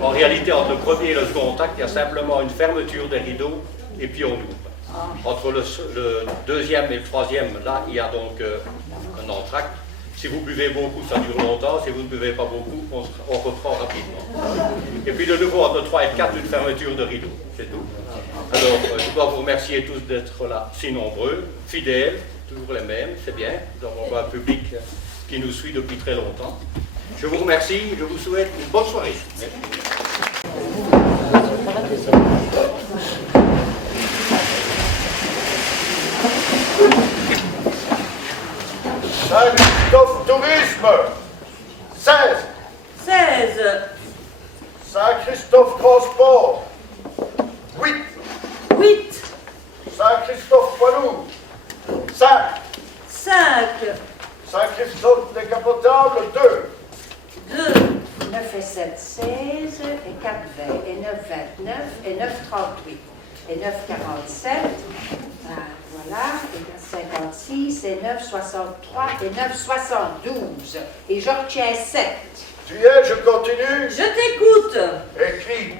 En réalité, entre le premier et le second acte, il y a simplement une fermeture des rideaux et puis on ouvre. Entre le deuxième et le troisième, là, il y a donc un entracte. Si vous buvez beaucoup, ça dure longtemps. Si vous ne buvez pas beaucoup, on reprend rapidement. Et puis de nouveau, entre le 3 et le 4, une fermeture de rideau. C'est tout. Alors, je dois vous remercier tous d'être là, si nombreux, fidèles, toujours les mêmes, c'est bien. Nous avons un public qui nous suit depuis très longtemps. Je vous remercie, je vous souhaite une bonne soirée. Merci. Saint-Christophe Tourisme, 16. 16. Saint-Christophe Transport, 8. 8. Saint-Christophe Poiloux, 5. 5. Saint-Christophe Décapotable, 2. 2. 9 et 7, 16, et 4, 20, et 9, 29, et 9, 38, et 9, 47, voilà, et 4, 56, et 9, 63, et 9, 72, et je retiens 7. Tu y es, je continue. Je t'écoute. Écris.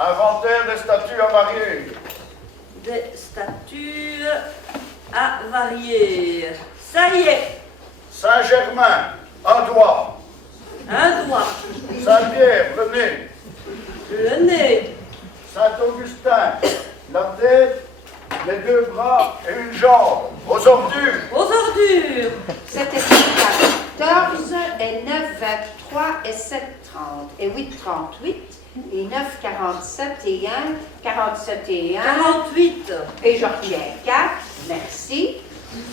Inventaire des statuts avariés. Des statuts à varier. Ça y est. Saint-Germain, un doigt. Un doigt. Saint-Pierre, le nez. Le nez. Saint-Augustin, la tête, les 2 bras et une jambe. Aux ordures. Aux ordures. 7 et 5, 14, et 9, 23, et 7, 30, et 8, 38, et 9, 47, et 1, 47 et 1. 48. Et je retiens 4, merci.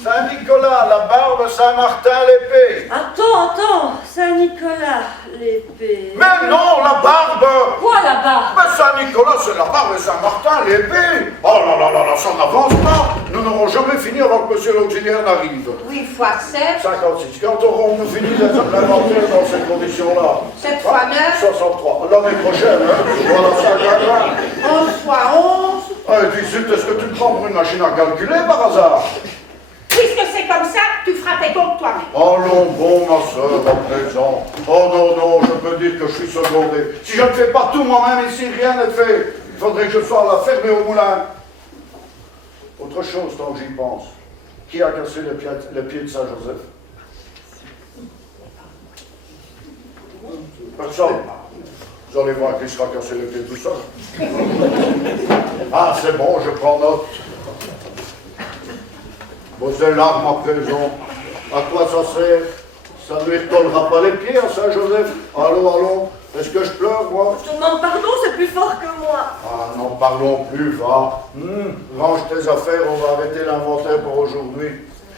Saint-Nicolas, la barbe, Saint-Martin, l'épée. Attends. Saint-Nicolas, l'épée. Mais non, la barbe. Quoi là-bas? Mais Saint-Nicolas, c'est la barbe et Saint-Martin, l'épée. Oh là, ça n'avance pas. Nous n'aurons jamais fini avant que monsieur l'auxiliaire n'arrive. 8 fois 7, 56. Quand aurons-nous fini l'inventaire dans ces conditions-là? 7 fois 9, 63. L'année prochaine, hein? Voilà, Saint-Germain. 11 fois 11. Ah, et puis, zut, est-ce que tu me prends pour une machine à calculer par hasard? Puisque c'est comme ça, tu feras tes comptes toi-même. Allons bon, ma soeur, à présent. Oh non, je peux dire que je suis secondé. Si je ne fais pas tout moi-même ici, rien n'est fait. Il faudrait que je sois à la ferme et au moulin. Autre chose, tant que j'y pense. Qui a cassé les pieds de Saint-Joseph? Personne. Vous allez voir qui sera cassé les pieds tout seul. Ah, c'est bon, je prends note. Vos larmes à présent, à quoi ça sert? Ça ne lui recollera pas les pieds à Saint-Joseph. Allons, est-ce que je pleure, moi? Je te demande pardon, c'est plus fort que moi. Ah, n'en parlons plus, va. Range tes affaires, on va arrêter l'inventaire pour aujourd'hui.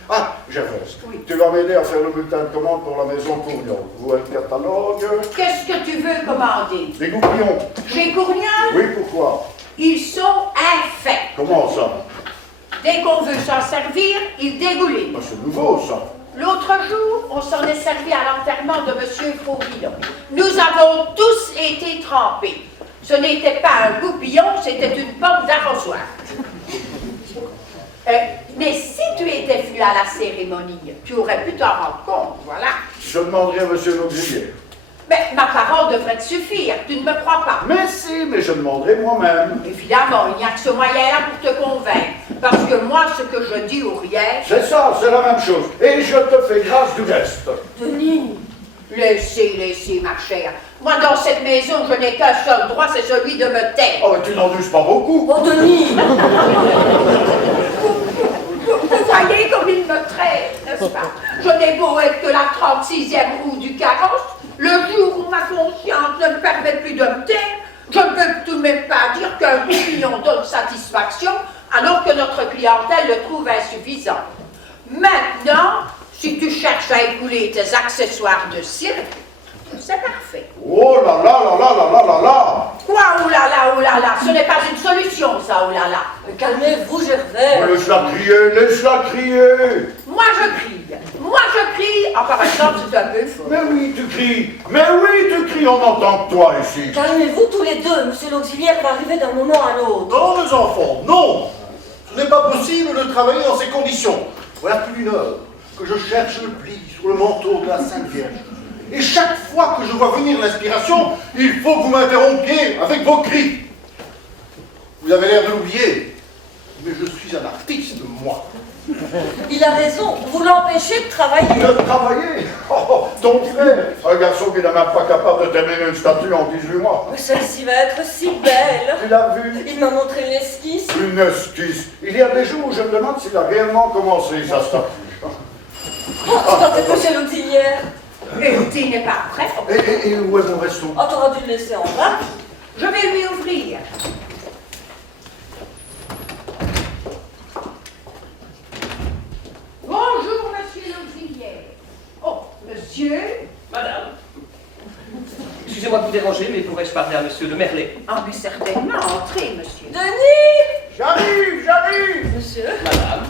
Ah, Gervaise, tu vas m'aider à faire le bulletin de commande pour la maison Courniol. Vous êtes catalogue? Qu'est-ce que tu veux commander? Des goupillons. Chez Courniol, Oui, pourquoi? ils sont infects. Comment ça? Dès qu'on veut s'en servir, ils dégoulinent. Ah, c'est nouveau, ça. L'autre jour, on s'en est servi à l'enterrement de M. Fauguillon. Nous avons tous été trempés. Ce n'était pas un goupillon, c'était une pomme d'arrosoir. Mais si tu étais venu à la cérémonie, tu aurais pu t'en rendre compte, voilà. Je demanderai à monsieur l'auxiliaire. Mais ma parole devrait te suffire, tu ne me crois pas. Mais si, mais je demanderai moi-même. Évidemment, il n'y a que ce moyen-là pour te convaincre. Parce que moi, ce que je dis ou rien... C'est ça, c'est la même chose. Et je te fais grâce du reste. Denis. Laissez, ma chère. Moi, dans cette maison, je n'ai qu'un seul droit, c'est celui de me taire. Oh, mais tu n'en uses pas beaucoup. Oh, Denis. Vous voyez comme il me traite, n'est-ce pas? Je n'ai beau être que la 36e roue du carrosse, le jour où ma conscience ne me permet plus de me taire, je ne peux tout de même pas dire qu'un goupillon donne satisfaction alors que notre clientèle le trouve insuffisant. Maintenant, si tu cherches à écouler tes accessoires de cirque, c'est parfait. Oh là là là là là là là là. Quoi, oh là là, ce n'est pas une solution, ça, oh là là. Calmez-vous, Gervais. Laisse-la crier. Moi, je crie. Ah, par exemple, c'est un peu fort. Mais oui, tu cries, on n'entend que toi ici. Calmez-vous tous les deux, monsieur l'auxiliaire va arriver d'un moment à l'autre. Non, mes enfants, non! Ce n'est pas possible de travailler dans ces conditions. Voilà plus d'une heure que je cherche le pli sur le manteau de la Sainte Vierge. Et chaque fois que je vois venir l'inspiration, il faut que vous m'interrompiez avec vos cris. Vous avez l'air de l'oublier, mais je suis un artiste, moi. Il a raison, vous l'empêchez de travailler. De travailler. Oh, ton frère, un garçon qui n'est même pas capable de terminer une statue en 18 mois. Mais celle-ci va être si belle. Tu l'as vu? Il m'a montré une esquisse. Une esquisse. Il y a des jours où je me demande s'il a réellement commencé sa statue. Oh, attendez, monsieur l'auxiliaire. Le thé n'est pas prêt. Et où est mon resto? Oh, t'auras dû le laisser en bas. Je vais lui ouvrir. Bonjour, monsieur l'auxiliaire. Oh, monsieur. Madame, excusez-moi de vous déranger, mais pourrais-je parler à monsieur de Merlet? Ah, mais certainement, entrez, monsieur. Denis! J'arrive. Monsieur? Madame,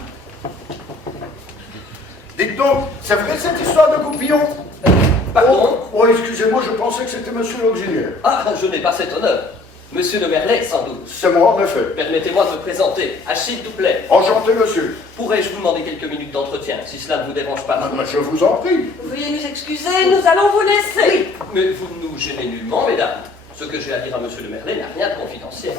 Dites donc, c'est vrai cette histoire de goupillon? pardon? Oh, excusez-moi, je pensais que c'était monsieur l'auxiliaire. Ah, je n'ai pas cet honneur. Monsieur de Merlet, sans doute. C'est moi, en effet. Permettez-moi de me présenter. Achille Douplet. Enchanté, monsieur. Pourrais-je vous demander quelques minutes d'entretien, si cela ne vous dérange pas? Mais je vous en prie. Veuillez nous excuser, nous allons vous laisser. Mais vous ne nous gênez nullement, mesdames. Ce que j'ai à dire à monsieur de Merlet n'a rien de confidentiel.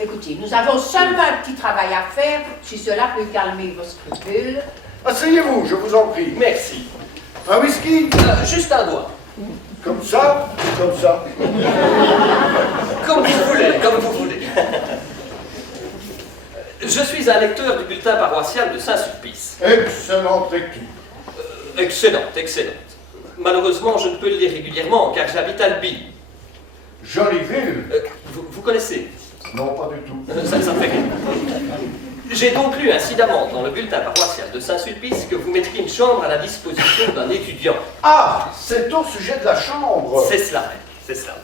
Écoutez, nous avons seulement un petit travail à faire, si cela peut calmer vos scrupules. Asseyez-vous, je vous en prie. Merci. Un whisky? Juste un doigt. Comme ça? Comme ça. Comme vous voulez, comme vous voulez. Je suis un lecteur du bulletin paroissial de Saint-Sulpice. Excellente lecture. Excellente, excellente. Malheureusement, je ne peux le lire régulièrement, car j'habite Albi. Jolie ville. Vous connaissez? Non, pas du tout. Ça me fait rire. J'ai donc lu incidemment dans le bulletin paroissial de Saint-Sulpice que vous mettriez une chambre à la disposition d'un étudiant. Ah, c'est au sujet de la chambre. C'est cela, même, c'est cela.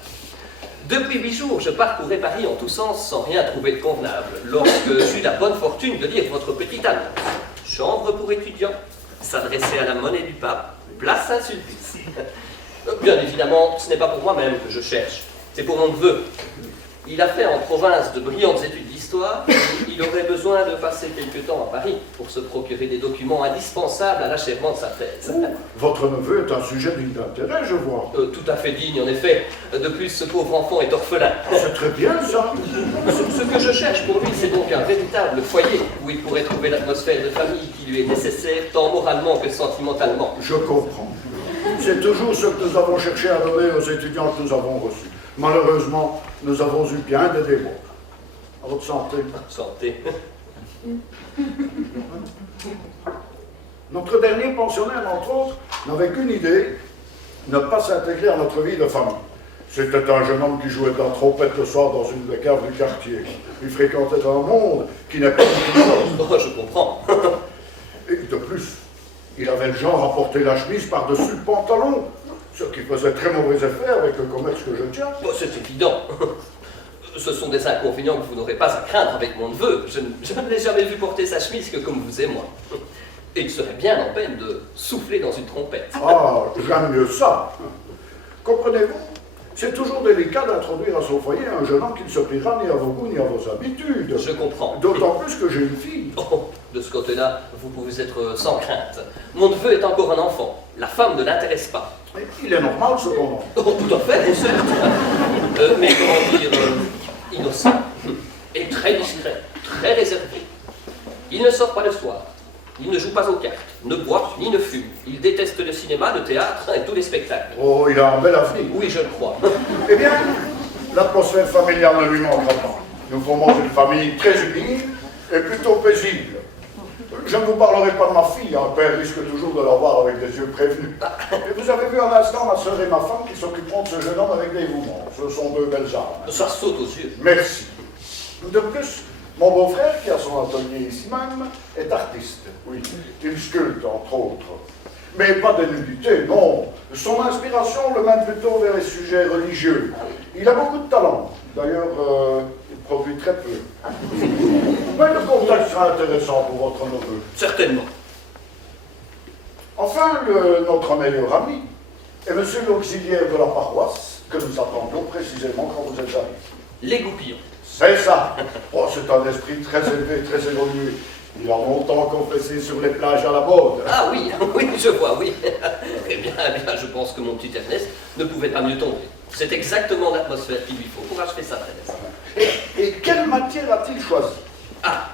Depuis 8 jours, je parcourais Paris en tous sens sans rien trouver de convenable, lorsque j'eus la bonne fortune de lire votre petite annonce. Chambre pour étudiants, s'adresser à la monnaie du pape, place Saint-Sulpice. Bien évidemment, ce n'est pas pour moi-même que je cherche, c'est pour mon neveu. Il a fait en province de brillantes études d'histoire. Il aurait besoin de passer quelque temps à Paris pour se procurer des documents indispensables à l'achèvement de sa thèse. Votre neveu est un sujet digne d'intérêt, je vois. Tout à fait digne, en effet. De plus, ce pauvre enfant est orphelin. C'est très bien, ça. Ce que je cherche pour lui, c'est donc un véritable foyer où il pourrait trouver l'atmosphère de famille qui lui est nécessaire, tant moralement que sentimentalement. Je comprends. C'est toujours ce que nous avons cherché à donner aux étudiants que nous avons reçus. Malheureusement, nous avons eu bien des démons. À votre santé. Santé. Notre dernier pensionnaire, entre autres, n'avait qu'une idée, ne pas s'intégrer à notre vie de famille. C'était un jeune homme qui jouait de la trompette le soir dans une des caves du quartier. Il fréquentait un monde qui n'est pas du tout. Oh, je comprends. Et de plus, il avait le genre à porter la chemise par-dessus le pantalon, ce qui faisait très mauvais effet avec le commerce que je tiens. Oh, c'est évident. Ce sont des inconvénients que vous n'aurez pas à craindre avec mon neveu. Je ne l'ai jamais vu porter sa chemise que comme vous et moi. Et il serait bien en peine de souffler dans une trompette. Ah, j'aime mieux ça. Comprenez-vous? C'est toujours délicat d'introduire à son foyer un jeune homme qui ne se pliera ni à vos goûts ni à vos habitudes. Je comprends. D'autant plus que j'ai une fille. Oh, de ce côté-là, vous pouvez être sans crainte. Mon neveu est encore un enfant. La femme ne l'intéresse pas. Et il est normal, cependant. Oh, tout à fait, certes. Mais comment dire, innocent. Et très discret, très réservé. Il ne sort pas le soir. Il ne joue pas aux cartes, ne boit ni ne fume. Il déteste le cinéma, le théâtre et tous les spectacles. Oh, il a un bel avenir. Oui, je le crois. Eh bien, l'atmosphère familiale ne lui manquera pas. Nous formons une famille très unie et plutôt paisible. Je ne vous parlerai pas de ma fille, un père risque toujours de la voir avec des yeux prévenus. Et vous avez vu à l'instant ma sœur et ma femme qui s'occuperont de ce jeune homme avec dévouement. Ce sont deux belles âmes. Ça saute aux yeux. Merci. De plus, mon beau-frère, qui a son atelier ici même, est artiste. Oui, il sculpte, entre autres. Mais pas de nudité, non. Son inspiration le mène plutôt vers les sujets religieux. Il a beaucoup de talent. D'ailleurs, il produit très peu. Mais le contact sera intéressant pour votre neveu. Certainement. Enfin, notre meilleur ami est monsieur l'auxiliaire de la paroisse, que nous attendions précisément quand vous êtes arrivé. Les goupillons. C'est ça. Oh, c'est un esprit très élevé, très évolué. Il a longtemps confessé sur les plages à la mode. Ah oui, oui, je vois, oui. Très bien, eh bien, je pense que mon petit Ernest ne pouvait pas mieux tomber. C'est exactement l'atmosphère qu'il lui faut pour achever sa thèse. Et quelle matière a-t-il choisi? Ah,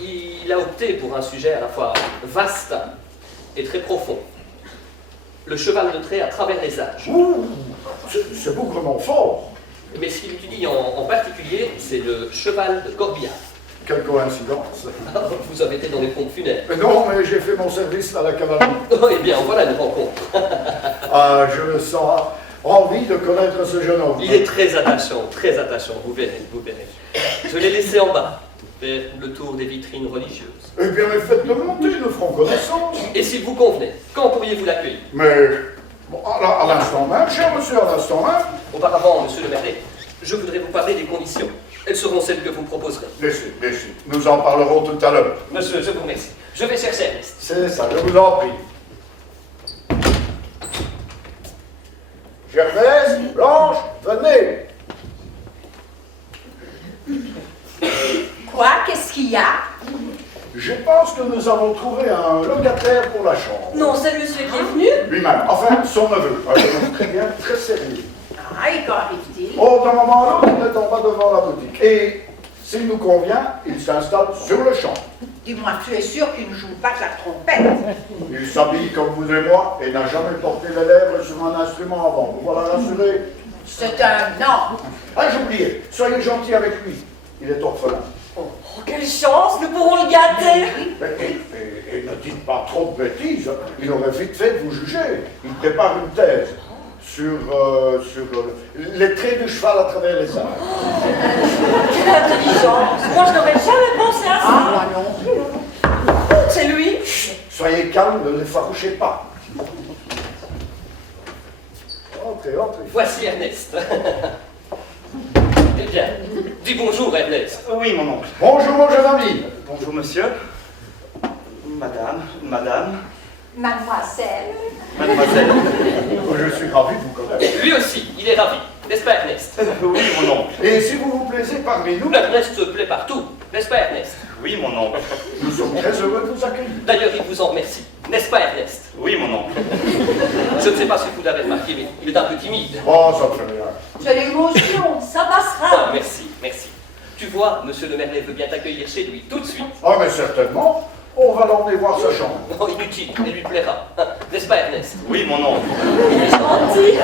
il a opté pour un sujet à la fois vaste et très profond. Le cheval de trait à travers les âges. Ouh, c'est bougrement fort. Mais ce qu'il étudie en particulier, c'est le cheval de corbillard. Quelle coïncidence. Vous avez été dans les pompes funèbres. Mais non, mais j'ai fait mon service à la cavalerie. Oh, eh bien, voilà une rencontre. Ah, je me sens envie de connaître ce jeune homme. Il est très attachant, vous verrez, vous verrez. Je l'ai laissé en bas, faire le tour des vitrines religieuses. Eh bien, mais faites-le monter, nous ferons connaissance. Et s'il vous convenait, quand pourriez-vous l'accueillir? Mais, bon, à l'instant même, cher monsieur, à l'instant même. Auparavant, monsieur le Merlet, je voudrais vous parler des conditions. Elles seront celles que vous me proposerez. Laissez, laissez. Nous en parlerons tout à l'heure. Monsieur, je vous remercie. Je vais chercher Ernest. C'est ça, je vous en prie. Gervaise, Blanche, venez. Quoi? Qu'est-ce qu'il y a? Je pense que nous avons trouvé un locataire pour la chambre. Non, c'est le monsieur qui est venu. Lui-même, enfin, son neveu. Un homme très bien, très sérieux. Ah, et qu'arrive-t-il? Oh, d'un moment à l'autre, il n'attend pas devant la boutique. Et, s'il nous convient, il s'installe sur le champ. Dis-moi, tu es sûr qu'il ne joue pas de la trompette? Il s'habille comme vous et moi et n'a jamais porté les lèvres sur un instrument avant. Vous voilà rassuré. C'est un non. Ah, j'oubliais, soyez gentil avec lui. Il est orphelin. Oh, quelle chance, nous pourrons le gâter. Et ne dites pas trop de bêtises. Il aurait vite fait de vous juger. Il prépare une thèse sur les traits du cheval à travers les arbres. Quelle intelligence. Moi, je n'aurais jamais pensé à ça. Ah, moi non plus. C'est lui. Soyez calme, ne l'effarouchez pas. Entrez, entrez. Voici Ernest. Eh bien, dis bonjour Ernest. Oui, mon oncle. Bonjour, mon jeune ami. Bonjour, monsieur. Madame. Mademoiselle. Mademoiselle. Je suis ravi de vous connaître. Lui aussi, il est ravi. N'est-ce pas Ernest? Oui, mon oncle. Et si vous vous plaisez parmi nous, Ernest se plaît partout. N'est-ce pas Ernest? Oui, mon oncle. nous sommes très heureux de vous accueillir. D'ailleurs, il vous en remercie. N'est-ce pas Ernest? Oui, mon oncle. Je ne sais pas si vous l'avez remarqué, mais il est un peu timide. Oh, ça fait rien. C'est l'émotion. Ça Ah, passera. merci, merci. Tu vois, monsieur le Merlet veut bien t'accueillir chez lui tout de suite. Ah, mais certainement, on va l'emmener voir sa chambre. Non, inutile, il lui plaira. N'est-ce pas Ernest? Oui, mon oncle. Il est gentil.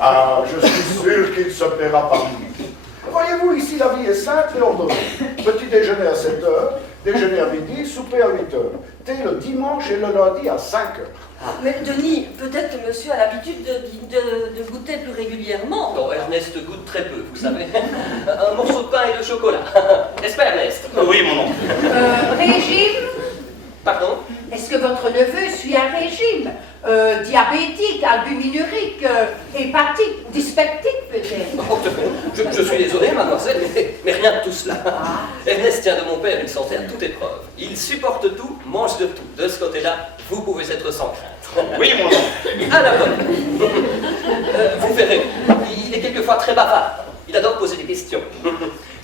Ah, je suis sûr qu'il se plaira parmi nous. Voyez-vous, ici, la vie est simple et ordonnée. Petit déjeuner à 7 heures, déjeuner à midi, souper à 8 heures. Thé le dimanche et le lundi à 5 heures. Mais Denis, peut-être que monsieur a l'habitude de goûter plus régulièrement. Non, Ernest goûte très peu, vous savez. Un morceau de pain et de chocolat. N'est-ce pas Ernest? Oui, mon oncle. Régime? Pardon? Est-ce que votre neveu suit un régime? Diabétique, albuminurique, hépatique, dyspeptique peut-être? Oh, je suis désolé, mademoiselle, mais rien de tout cela. Ernest tient de mon père une santé à toute épreuve. Il supporte tout, mange de tout. De ce côté-là, vous pouvez être sans crainte. Oui, mon oncle. À la bonne. Vous verrez, il est quelquefois très bavard. Il adore poser des questions.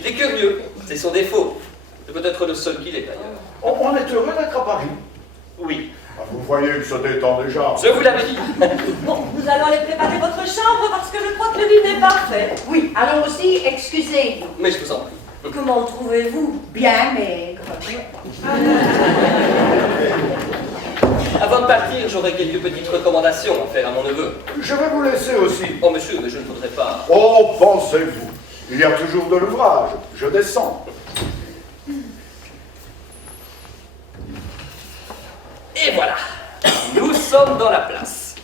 Il est curieux, c'est son défaut. C'est peut-être le seul qu'il est d'ailleurs. On est heureux d'être à Paris. Oui. Ah, vous voyez, il se détend déjà. Je vous l'avais dit. Bon, nous allons aller préparer votre chambre parce que je crois que le dîner est parfait. Oui, allons-y, excusez-nous. Mais je vous en prie. Comment trouvez-vous? Bien maigre. Avant de partir, j'aurai quelques petites recommandations à faire à mon neveu. Je vais vous laisser aussi. Oh monsieur, mais je ne voudrais pas. Oh, pensez-vous, il y a toujours de l'ouvrage. Je descends. Et voilà, nous sommes dans la place.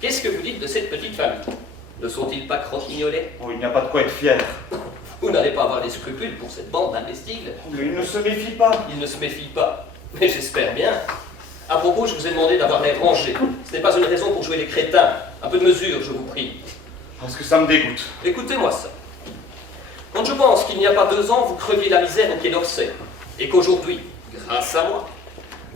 Qu'est-ce que vous dites de cette petite famille? Ne sont-ils pas croquignolés? Oh, il n'y a pas de quoi être fier. Vous n'allez pas avoir des scrupules pour cette bande d'imbéciles? Mais il ne se méfie pas. Ils ne se méfient pas, mais j'espère bien. À propos, je vous ai demandé d'avoir l'air rangé. Ce n'est pas une raison pour jouer les crétins. Un peu de mesure, je vous prie. Parce que ça me dégoûte. Écoutez-moi ça. Quand je pense qu'il n'y a pas 2 ans, vous creviez la misère au Quai d'Orsay, et qu'aujourd'hui, grâce à moi,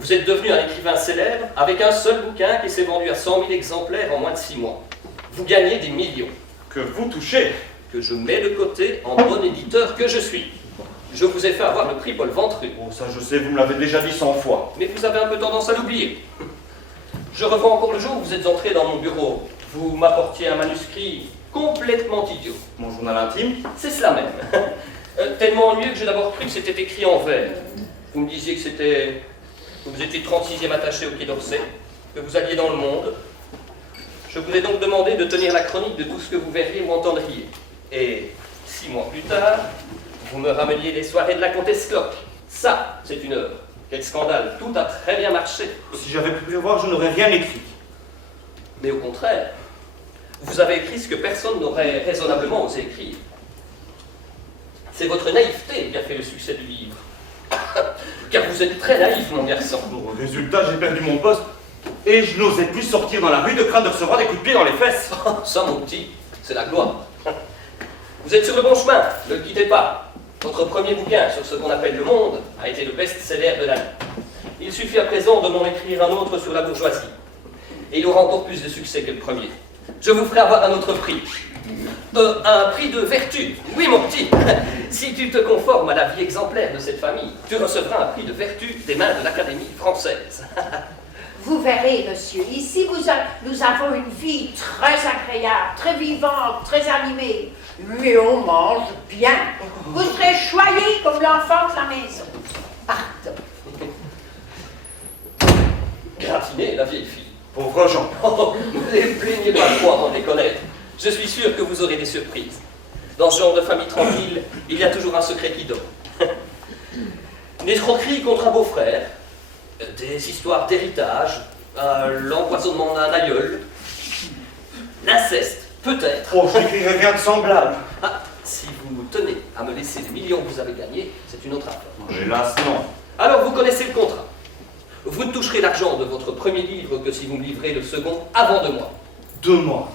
vous êtes devenu un écrivain célèbre avec un seul bouquin qui s'est vendu à 100 000 exemplaires en moins de 6 mois. Vous gagnez des millions, Que vous touchez. que je mets de côté en bon éditeur que je suis. Je vous ai fait avoir le prix Paul Ventru. Oh, ça je sais, vous me l'avez déjà dit 100 fois. Mais vous avez un peu tendance à l'oublier. Je revois encore le jour où vous êtes entré dans mon bureau. Vous m'apportiez un manuscrit complètement idiot. Mon journal intime? C'est cela même. Tellement ennuyeux que j'ai d'abord cru que c'était écrit en vers. Vous me disiez que vous étiez 36e attaché au Quai d'Orsay, que vous alliez dans le monde. Je vous ai donc demandé de tenir la chronique de tout ce que vous verriez ou entendriez. Et 6 mois plus tard, vous me rameniez les soirées de la comtesse Cloque. Ça, c'est une œuvre. Quel scandale, tout a très bien marché. Si j'avais pu prévoir, je n'aurais rien écrit. Mais au contraire, vous avez écrit ce que personne n'aurait raisonnablement osé écrire. C'est votre naïveté qui a fait le succès du livre. Car vous êtes très naïf, mon garçon. Au résultat, j'ai perdu mon poste et je n'osais plus sortir dans la rue de crainte de recevoir des coups de pied dans les fesses. Ça, mon petit, c'est la gloire. Vous êtes sur le bon chemin, ne le quittez pas. Votre premier bouquin sur ce qu'on appelle le monde a été le best-seller de l'année. Il suffit à présent de m'en écrire un autre sur la bourgeoisie. Et il aura encore plus de succès que le premier. Je vous ferai avoir un autre prix. Un prix de vertu. Oui, mon petit. Si tu te conformes à la vie exemplaire de cette famille, tu recevras un prix de vertu des mains de l'Académie française. Vous verrez, monsieur, ici nous avons une vie très agréable, très vivante, très animée. Mais on mange bien. Vous serez choyé comme l'enfant de la maison. Pardon. Gratinez, la vieille fille. Pauvre Jean. Oh, ne les plaignez pas trop avant de les connaître. Je suis sûr que vous aurez des surprises. Dans ce genre de famille tranquille, il y a toujours un secret qui dort. Une escroquerie contre un beau-frère, des histoires d'héritage, l'empoisonnement d'un aïeul, l'inceste, peut-être. Oh, je n'écrirai rien de semblable. Ah, si vous tenez à me laisser les millions que vous avez gagnés, c'est une autre affaire. Hélas, non. Alors vous connaissez le contrat. Vous ne toucherez l'argent de votre premier livre que si vous me livrez le second avant 2 mois. 2 mois.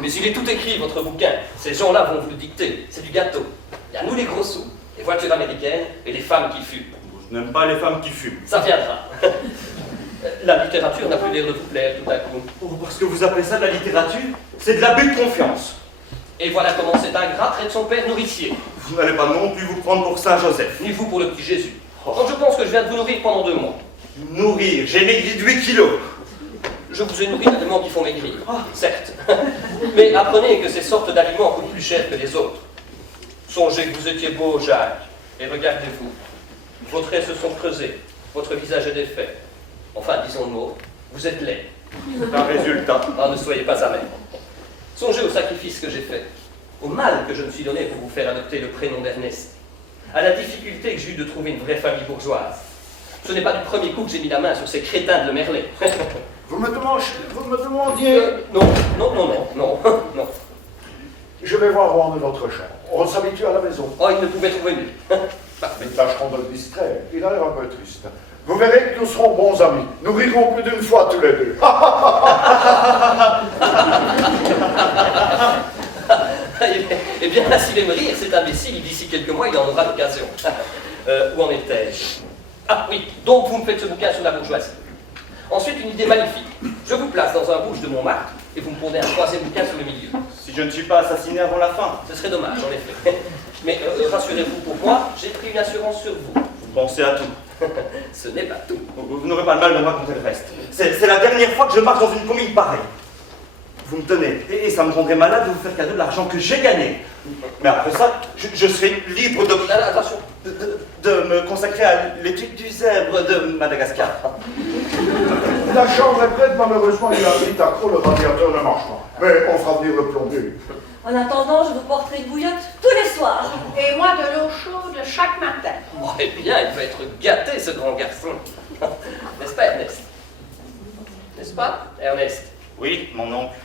Mais il est tout écrit, votre bouquin. Ces gens-là vont vous le dicter. C'est du gâteau. Il y a nous les gros sous, les voitures américaines et les femmes qui fument. Je n'aime pas les femmes qui fument. Ça viendra. La littérature n'a plus l'air de vous plaire tout à coup. Oh, parce que vous appelez ça de la littérature? C'est de l'abus de confiance. Et voilà comment cet ingrat traite son père nourricier. Vous n'allez pas non plus vous prendre pour Saint-Joseph. Ni vous pour le petit Jésus. Donc je pense que je viens de vous nourrir pendant 2 mois. Nourrir, j'ai maigri de 8 kilos. Je vous ai nourri d'aliments qui font maigrir, certes. Mais apprenez que ces sortes d'aliments coûtent plus cher que les autres. Songez que vous étiez beau, Jacques, et regardez-vous. Vos traits se sont creusés, votre visage est défait. Enfin, disons le mot, vous êtes laid. C'est un résultat. Ah, ne soyez pas amer. Songez au sacrifice que j'ai fait, au mal que je me suis donné pour vous faire adopter le prénom d'Ernest, à la difficulté que j'ai eue de trouver une vraie famille bourgeoise. Ce n'est pas du premier coup que j'ai mis la main sur ces crétins de Le Merlet. Vous me demandiez... Non. Non. Je vais voir où en est votre chambre. On s'habitue à la maison. Oh, il ne pouvait trouver mieux. Parfait. Nous tâcherons de le distraire. Il a l'air un peu triste. Vous verrez que nous serons bons amis. Nous rirons plus d'une fois tous les deux. Eh bien, s'il aime rire, cet imbécile, d'ici quelques mois, il en aura l'occasion. Où en étais-je? Ah oui, donc vous me faites ce bouquin sur la bourgeoisie. Ensuite, une idée magnifique. Je vous place dans un bouge de Montmartre et vous me pondez un 3e bouquin sur le milieu. Si je ne suis pas assassiné avant la fin. Ce serait dommage, en effet. Mais rassurez-vous pour moi, j'ai pris une assurance sur vous. Vous pensez à tout. Ce n'est pas tout. Vous n'aurez pas le mal de me raconter le reste. C'est la dernière fois que je marche dans une commune pareille. Vous me tenez, et ça me rendrait malade de vous faire cadeau de l'argent que j'ai gagné. Mais après ça, je serai libre Attention. de me consacrer à l'étude du zèbre de Madagascar. La chambre est prête, malheureusement, il a vite accro, le radiateur ne marche pas. Mais on fera venir le plombier. En attendant, je vous porterai une bouillotte tous les soirs. Et moi de l'eau chaude chaque matin. Oh, eh bien, il va être gâté, ce grand garçon. N'est-ce pas, Ernest? N'est-ce pas, Ernest? Oui, mon oncle.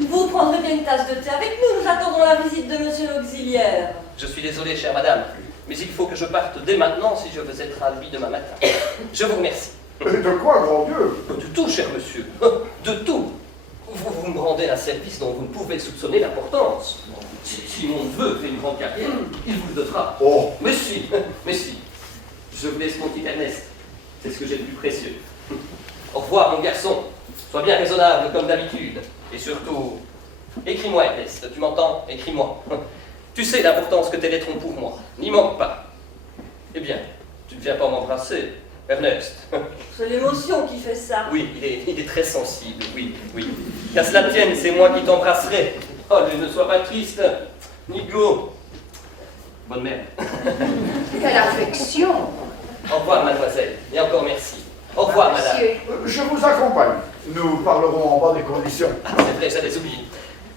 Vous prendrez bien une tasse de thé avec nous. Nous attendons la visite de monsieur l'auxiliaire. Je suis désolé, chère madame, mais il faut que je parte dès maintenant si je veux être à lui demain matin. Je vous remercie. Et de quoi, grand Dieu? De tout, cher monsieur. De tout. Vous me rendez un service dont vous ne pouvez soupçonner l'importance. Si mon neveu fait une grande carrière, il vous le donnera. Oh, Mais si. Je vous laisse mon petit Ernest. C'est ce que j'ai de plus précieux. Au revoir, mon garçon. Sois bien raisonnable comme d'habitude. Et surtout, écris-moi, Ernest. Tu m'entends? Écris-moi. Tu sais l'importance que tes lettres ont pour moi. N'y manque pas. Eh bien, tu ne viens pas m'embrasser, Ernest. C'est l'émotion qui fait ça. Oui, il est très sensible, oui, oui. Qu'à cela tienne, c'est moi qui t'embrasserai. Oh, ne sois pas triste, Nigo. Bonne mère. Quelle affection. Au revoir, mademoiselle, et encore merci. Au revoir, madame. Monsieur. Je vous accompagne. Nous parlerons en bas des conditions. Ah, c'est vrai, j'allais oublier.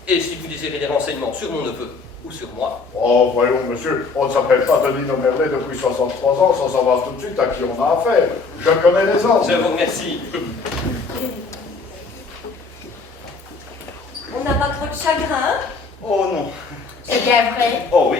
Et si vous désirez des renseignements sur mon neveu ou sur moi, Oh, voyons, monsieur, on ne s'appelle pas Denis Nomerlet depuis 63 ans sans savoir tout de suite à qui on a affaire. Je connais les hommes. je vous remercie. On n'a pas trop de chagrin. Oh non. C'est bien vrai. Oh oui.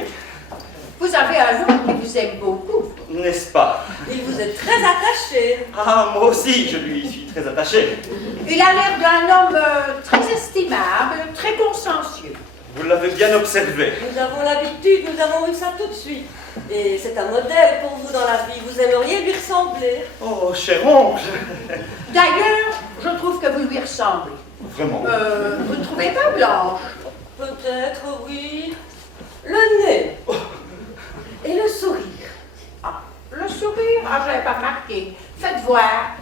Vous avez un homme qui vous aime beaucoup. N'est-ce pas? Et vous êtes très attachés. Ah, moi aussi, je lui suis très attaché. Il a l'air d'un homme très estimable, très consciencieux. Vous l'avez bien observé. Nous avons l'habitude, nous avons eu ça tout de suite. Et c'est un modèle pour vous dans la vie. Vous aimeriez lui ressembler. Oh, cher oncle. D'ailleurs, je trouve que vous lui ressemblez. Vraiment. Vous ne trouvez pas Blanche? Peut-être, oui. Le nez. Et le sourire. Ah, le sourire? Ah, je l'avais pas remarqué. Faites voir.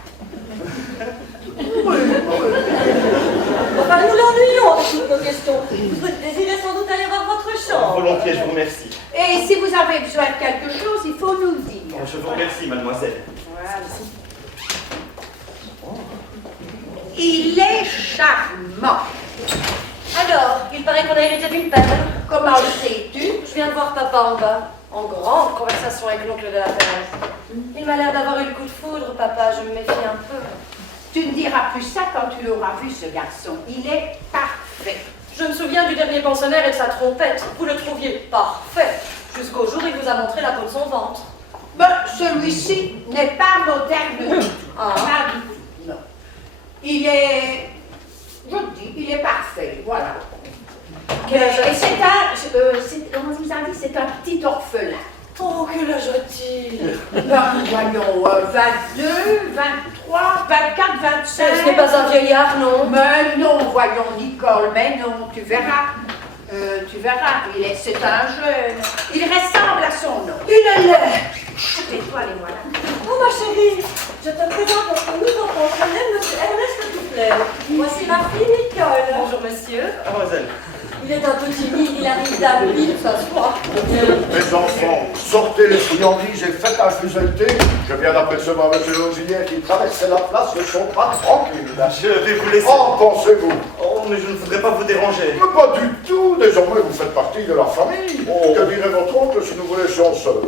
Enfin, nous l'ennuyons avec toutes nos questions. Vous désirez sans doute aller voir votre chambre. Volontiers, je vous remercie. Et si vous avez besoin de quelque chose, il faut nous le dire. Je vous remercie, mademoiselle. Voilà. Il est charmant. Alors, il paraît qu'on a hérité d'une perle. Comment le sais-tu? Je viens de voir papa en bas, en grande conversation avec l'oncle de la perle. Il m'a l'air d'avoir eu le coup de foudre, papa, je me méfie un peu. Tu ne diras plus ça quand tu l'auras vu, ce garçon. Il est parfait. Je me souviens du dernier pensionnaire et de sa trompette. Vous le trouviez parfait, jusqu'au jour où il vous a montré la peau de son ventre. Ben, celui-ci n'est pas moderne du tout. Ah. Pas du tout, non. Il est... Je te dis, il est parfait, voilà. Quel âge Et c'est un... on vous a dit, c'est un petit orphelin. Oh, quel âge a-t-il? Ben, voyons, 22, 23, 24, 25... Ce n'est pas un vieillard, non? Mais non, voyons, Nicole, mais non, tu verras. C'est un jeune. Il ressemble à son nom. Il l'est. Tais-toi, les voilà. Oh, ma chérie, je te présente notre nouveau pensionnaire, monsieur Ernest Touplet. Voici ma fille, Nicole. Bonjour, monsieur. Mademoiselle. Il est un peu timide, il arrive d'Albi, ça se voit. Mes enfants, sortez les friandises et faites infuser le thé. Je viens d'apercevoir M. l'auxiliaire qui traversait la place, ne sont pas tranquilles. Je vais vous laisser. En pensez-vous? Oh, mais je ne voudrais pas vous déranger. Mais pas du tout. Désormais, vous faites partie de la famille. Que dirait votre oncle si nous vous laissions seuls?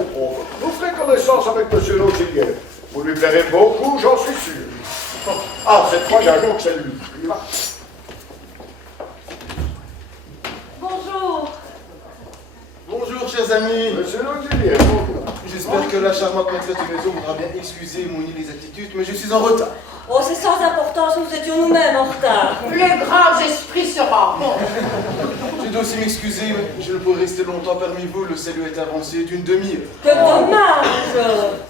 Vous ferez connaissance avec M. l'auxiliaire. Vous lui plairez beaucoup, j'en suis sûr. Ah, c'est 3 gageons que c'est lui. Il va. Bonjour. Bonjour, chers amis. Monsieur l'auxiliaire, bonjour. J'espère que la charmante maîtresse de maison voudra bien excuser mon inexactitude, mais je suis en retard. Oh, c'est sans importance, nous étions nous-mêmes en retard. Les grands esprits se rencontrent. Je dois aussi m'excuser, mais je ne pourrai rester longtemps parmi vous. Le salut est avancé d'une demi-heure. Que dommage.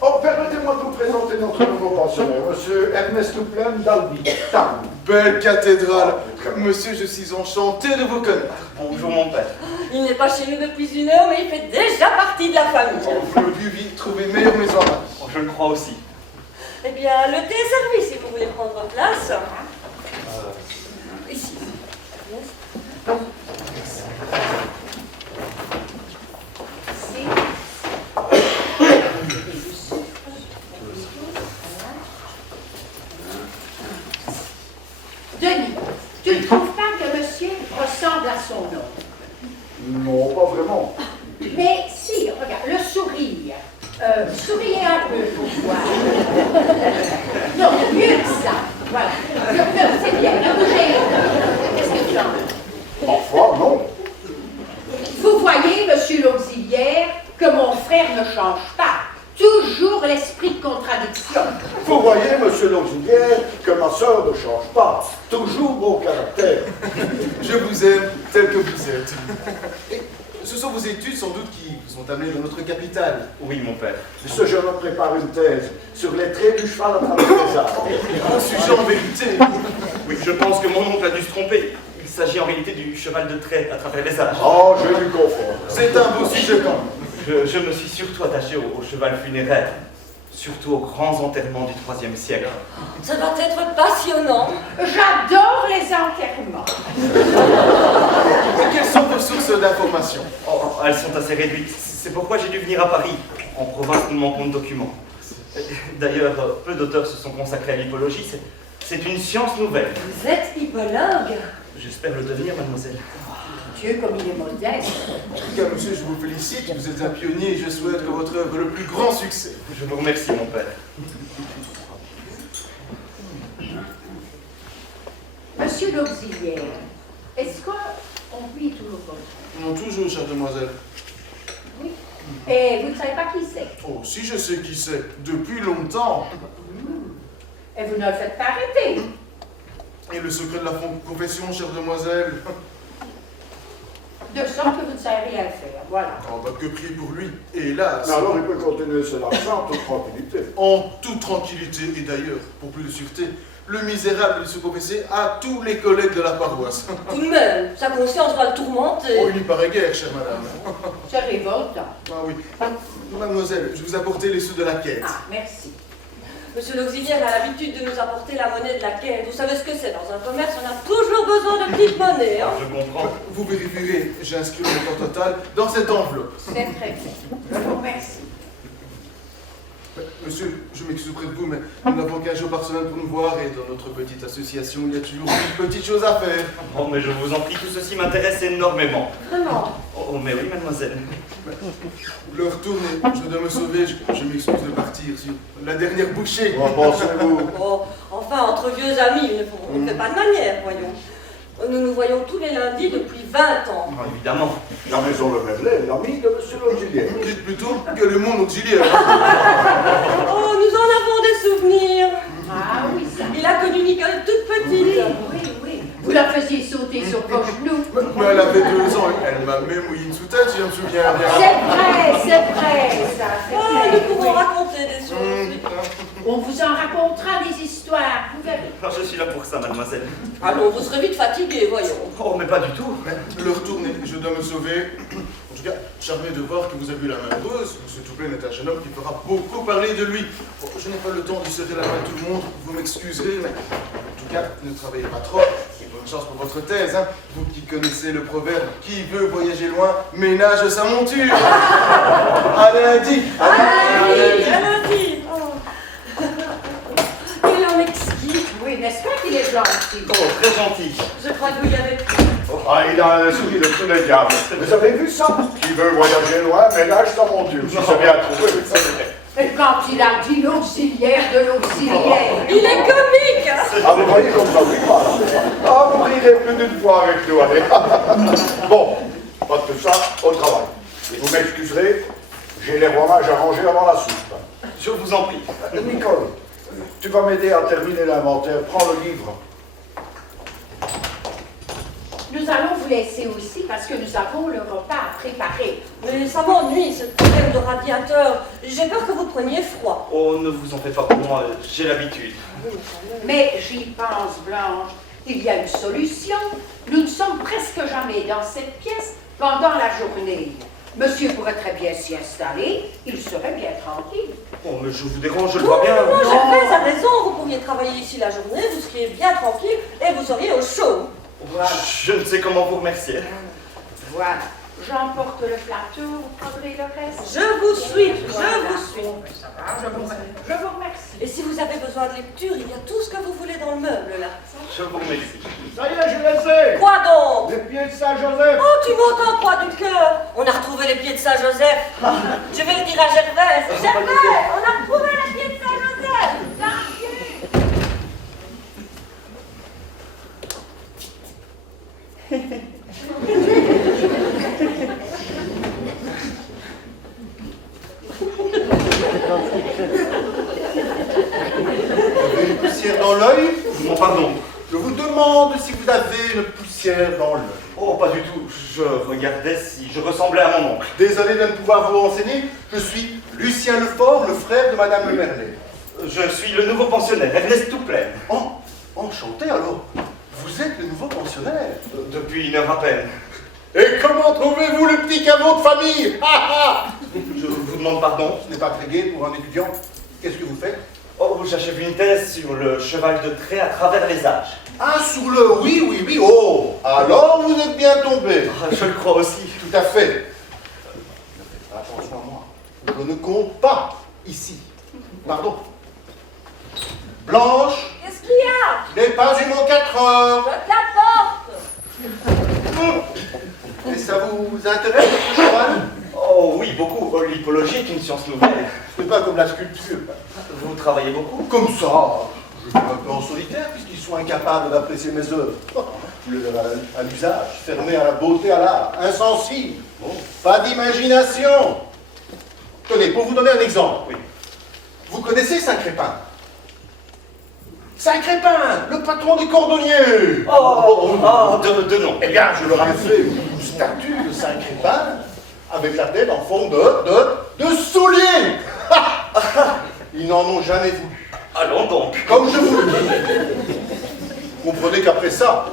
Oh, permettez-moi de vous présenter notre nouveau pensionnaire, M. Ernest Touplet d'Albi, Tarbes. Belle cathédrale. Monsieur, je suis enchanté de vous connaître. Bonjour, mon père. Il n'est pas chez nous depuis 1 heure, mais il fait déjà partie de la famille. Vous le lui trouver meilleure maison à Paris. Oh, je le crois aussi. Eh bien, le thé est servi si vous voulez prendre place. Ici. Denis, tu ne trouves pas que monsieur ressemble à son nom? Non, pas vraiment. Mais si, regarde, le sourire. Souriez un peu pour voir. Non, mieux que ça. Voilà. C'est bien, ne bougez. Qu'est-ce que tu en as? Parfois, non. Vous voyez, monsieur l'auxiliaire, que mon frère ne change pas. Toujours l'esprit de contradiction. Vous voyez, monsieur l'auxiliaire, que ma sœur ne change pas. Toujours bon caractère. Je vous aime tel que vous êtes. Et ce sont vos études, sans doute, qui vous ont amené dans notre capitale. Oui, mon père. Ce jeune homme prépare une thèse sur les traits du cheval à travers les arbres. Un sujet en vérité. Oui, je pense que mon oncle a dû se tromper. Il s'agit en réalité du cheval de trait à travers les âges. Oh, je lui confonds. C'est un beau sujet quand même. Je me suis surtout attaché au cheval funéraire, surtout aux grands enterrements du IIIe siècle. Ça doit être passionnant. J'adore les enterrements. Et quelles sont vos sources d'informations? Oh, elles sont assez réduites. C'est pourquoi j'ai dû venir à Paris. En province, nous manquons de documents. D'ailleurs, peu d'auteurs se sont consacrés à l'hippologie. C'est une science nouvelle. Vous êtes hippologue? J'espère le devenir, mademoiselle. Dieu, comme il est modeste. En tout cas, monsieur, je vous félicite, vous êtes un pionnier et je souhaite que votre œuvre ait le plus grand succès. Je vous remercie, mon père. Monsieur l'auxiliaire, est-ce qu'on vit toujours comme ça? Non, toujours, chère demoiselle. Oui. Et vous ne savez pas qui c'est? Oh, si je sais qui c'est, depuis longtemps. Et vous ne le faites pas arrêter? Et le secret de la confession, chère demoiselle? De sorte que vous ne savez rien faire, voilà. On va que prier pour lui. Et hélas, Mais alors il peut continuer son argent en toute tranquillité. en toute tranquillité, et d'ailleurs, pour plus de sûreté, le misérable de se confesser à tous les collègues de la paroisse. Tout de même, sa conscience va le tourmenter. Oh, il n'y paraît guère, chère madame. C'est révoltant. Ah oui. Mademoiselle, je vous ai apporté les sous de la quête. Ah, merci. Monsieur l'auxiliaire a l'habitude de nous apporter la monnaie de la quête. Vous savez ce que c'est, dans un commerce, on a toujours besoin de petites monnaies. Hein. Je comprends. Vous vérifierez, j'ai inscrit le montant total dans cette enveloppe. C'est très bien. Je vous remercie. Monsieur, je m'excuse auprès de vous, mais nous n'avons qu'un jour par semaine pour nous voir et dans notre petite association, il y a toujours une petite chose à faire. Oh, mais je vous en prie, tout ceci m'intéresse énormément. Vraiment. Oh, mais oui, mademoiselle. L'heure tourne et je dois me sauver, je m'excuse de partir sur la dernière bouchée. Qu'en pensez-vous? Oh, enfin, entre vieux amis, on ne fait pas de manière, voyons. Nous nous voyons tous les lundis depuis 20 ans. Oh, évidemment. La maison Le Merlet, l'ami de monsieur l'auxiliaire. Dites plutôt que le monde auxiliaire. Oh, nous en avons des souvenirs. Ah oui, ça. Il a connu Nicole toute petite. Oui, oui, oui. Vous la faisiez sauter sur vos genoux. Mais elle avait 2 ans, elle m'a même mouillé une sous-tête, si je me souviens bien. C'est vrai, ça. C'est Oh, vrai. nous pouvons Oui. raconter des choses. On vous en racontera des histoires, vous verrez. Oh, je suis là pour ça, mademoiselle. Allons, vous serez vite fatigué, voyons. Oh, mais pas du tout. L'heure tourne et je dois me sauver. En tout cas, charmé de voir que vous avez eu la main heureuse. Monsieur Touplen est un jeune homme qui fera beaucoup parler de lui. Bon, je n'ai pas le temps d'y serrer la main à tout le monde, vous m'excuserez, mais en tout cas, ne travaillez pas trop. Et bonne chance pour votre thèse, hein. Vous qui connaissez le proverbe « Qui veut voyager loin, ménage sa monture ». À lundi. Allons-y. Oh. Quel homme exquis. Oui, n'est-ce pas qu'il est gentil? Oh, très gentil. Je crois que vous y avez pris. Ah, il a un esprit de tous les diables. Vous avez vu ça? Qui veut voyager loin, ménage sa monture. Si c'est bien trouvé. Et quand il a dit l'auxiliaire de l'auxiliaire. Il est comique. Ah, vous voyez comme ça, oui, pas là. Ah, vous rirez plus d'une fois avec nous, allez. Bon, pas de tout ça, au travail. Et vous m'excuserez, j'ai les fromages à ranger avant la soupe. Je vous en prie. Nicole, tu vas m'aider à terminer l'inventaire. Prends le livre. Nous allons vous laisser aussi parce que nous avons le repas à préparer. Mais ça m'ennuie, ce problème de radiateur. J'ai peur que vous preniez froid. Oh, ne vous en faites pas pour moi, j'ai l'habitude. Mais j'y pense, Blanche. Il y a une solution. Nous ne sommes presque jamais dans cette pièce pendant la journée. Monsieur pourrait très bien s'y installer. Il serait bien tranquille. Oh, mais je vous dérange, je le vois bien. Non, Gervaise a raison. Vous pourriez travailler ici la journée, vous seriez bien tranquille et vous seriez au chaud. Voilà. Je ne sais comment vous remercier. Voilà. J'emporte le plateau, vous prendrez le reste. Je vous suis, Voilà. je vous suis. Ça va, je vous remercie. Et si vous avez besoin de lecture, il y a tout ce que vous voulez dans le meuble là. Je vous remercie. Ça y est, je les ai. Quoi donc? Les pieds de Saint-Joseph. Oh, tu m'entends, poids du cœur. On a retrouvé les pieds de Saint-Joseph. Je vais le dire à Gervaise. Gervaise, on a retrouvé les pieds de Saint-Joseph. Vous avez une poussière dans l'œil? Bon, pardon. Je vous demande si vous avez une poussière dans l'œil. Oh, pas du tout. Je regardais si je ressemblais à mon oncle. Désolé de ne pouvoir vous renseigner, je suis Lucien Lefort, le frère de Madame Le Merlet. Je suis le nouveau pensionnaire, Ernest Touplen. Oh, enchanté alors. Vous êtes le nouveau pensionnaire. Depuis 1 heure à peine. Et comment trouvez-vous le petit caveau de famille? vous demande pardon. Ce n'est pas très gai pour un étudiant. Qu'est-ce que vous faites? Oh, j'achève une thèse sur le cheval de trait à travers les âges. Ah, sur le... Oui. Oh, alors vous êtes bien tombé. Ah, je le crois aussi. Tout à fait. Ne faites pas attention à moi. Je ne compte pas ici. Pardon. Blanche, Qu'est-ce qu'il y a? je n'ai pas eu mon 4 heures. Je t'apporte. Et ça vous intéresse, le cheval? Oh oui, beaucoup. Oh, l'hippologie est une science nouvelle. Ce n'est pas comme la sculpture. Vous travaillez beaucoup? Comme ça, je suis un peu en solitaire puisqu'ils sont incapables d'apprécier mes œuvres. Vous les avez à l'usage, fermés à la beauté, à l'art, insensibles. Bon, pas d'imagination. Tenez, pour vous donner un exemple. Oui. Vous connaissez Saint-Crépin? Saint-Crépin, le patron des cordonniers. De nom. Eh bien, je leur ai fait une statue de Saint-Crépin avec la tête en forme de soulier. Ils n'en ont jamais voulu. Allons donc. Comme je vous le dis. Vous comprenez qu'après ça,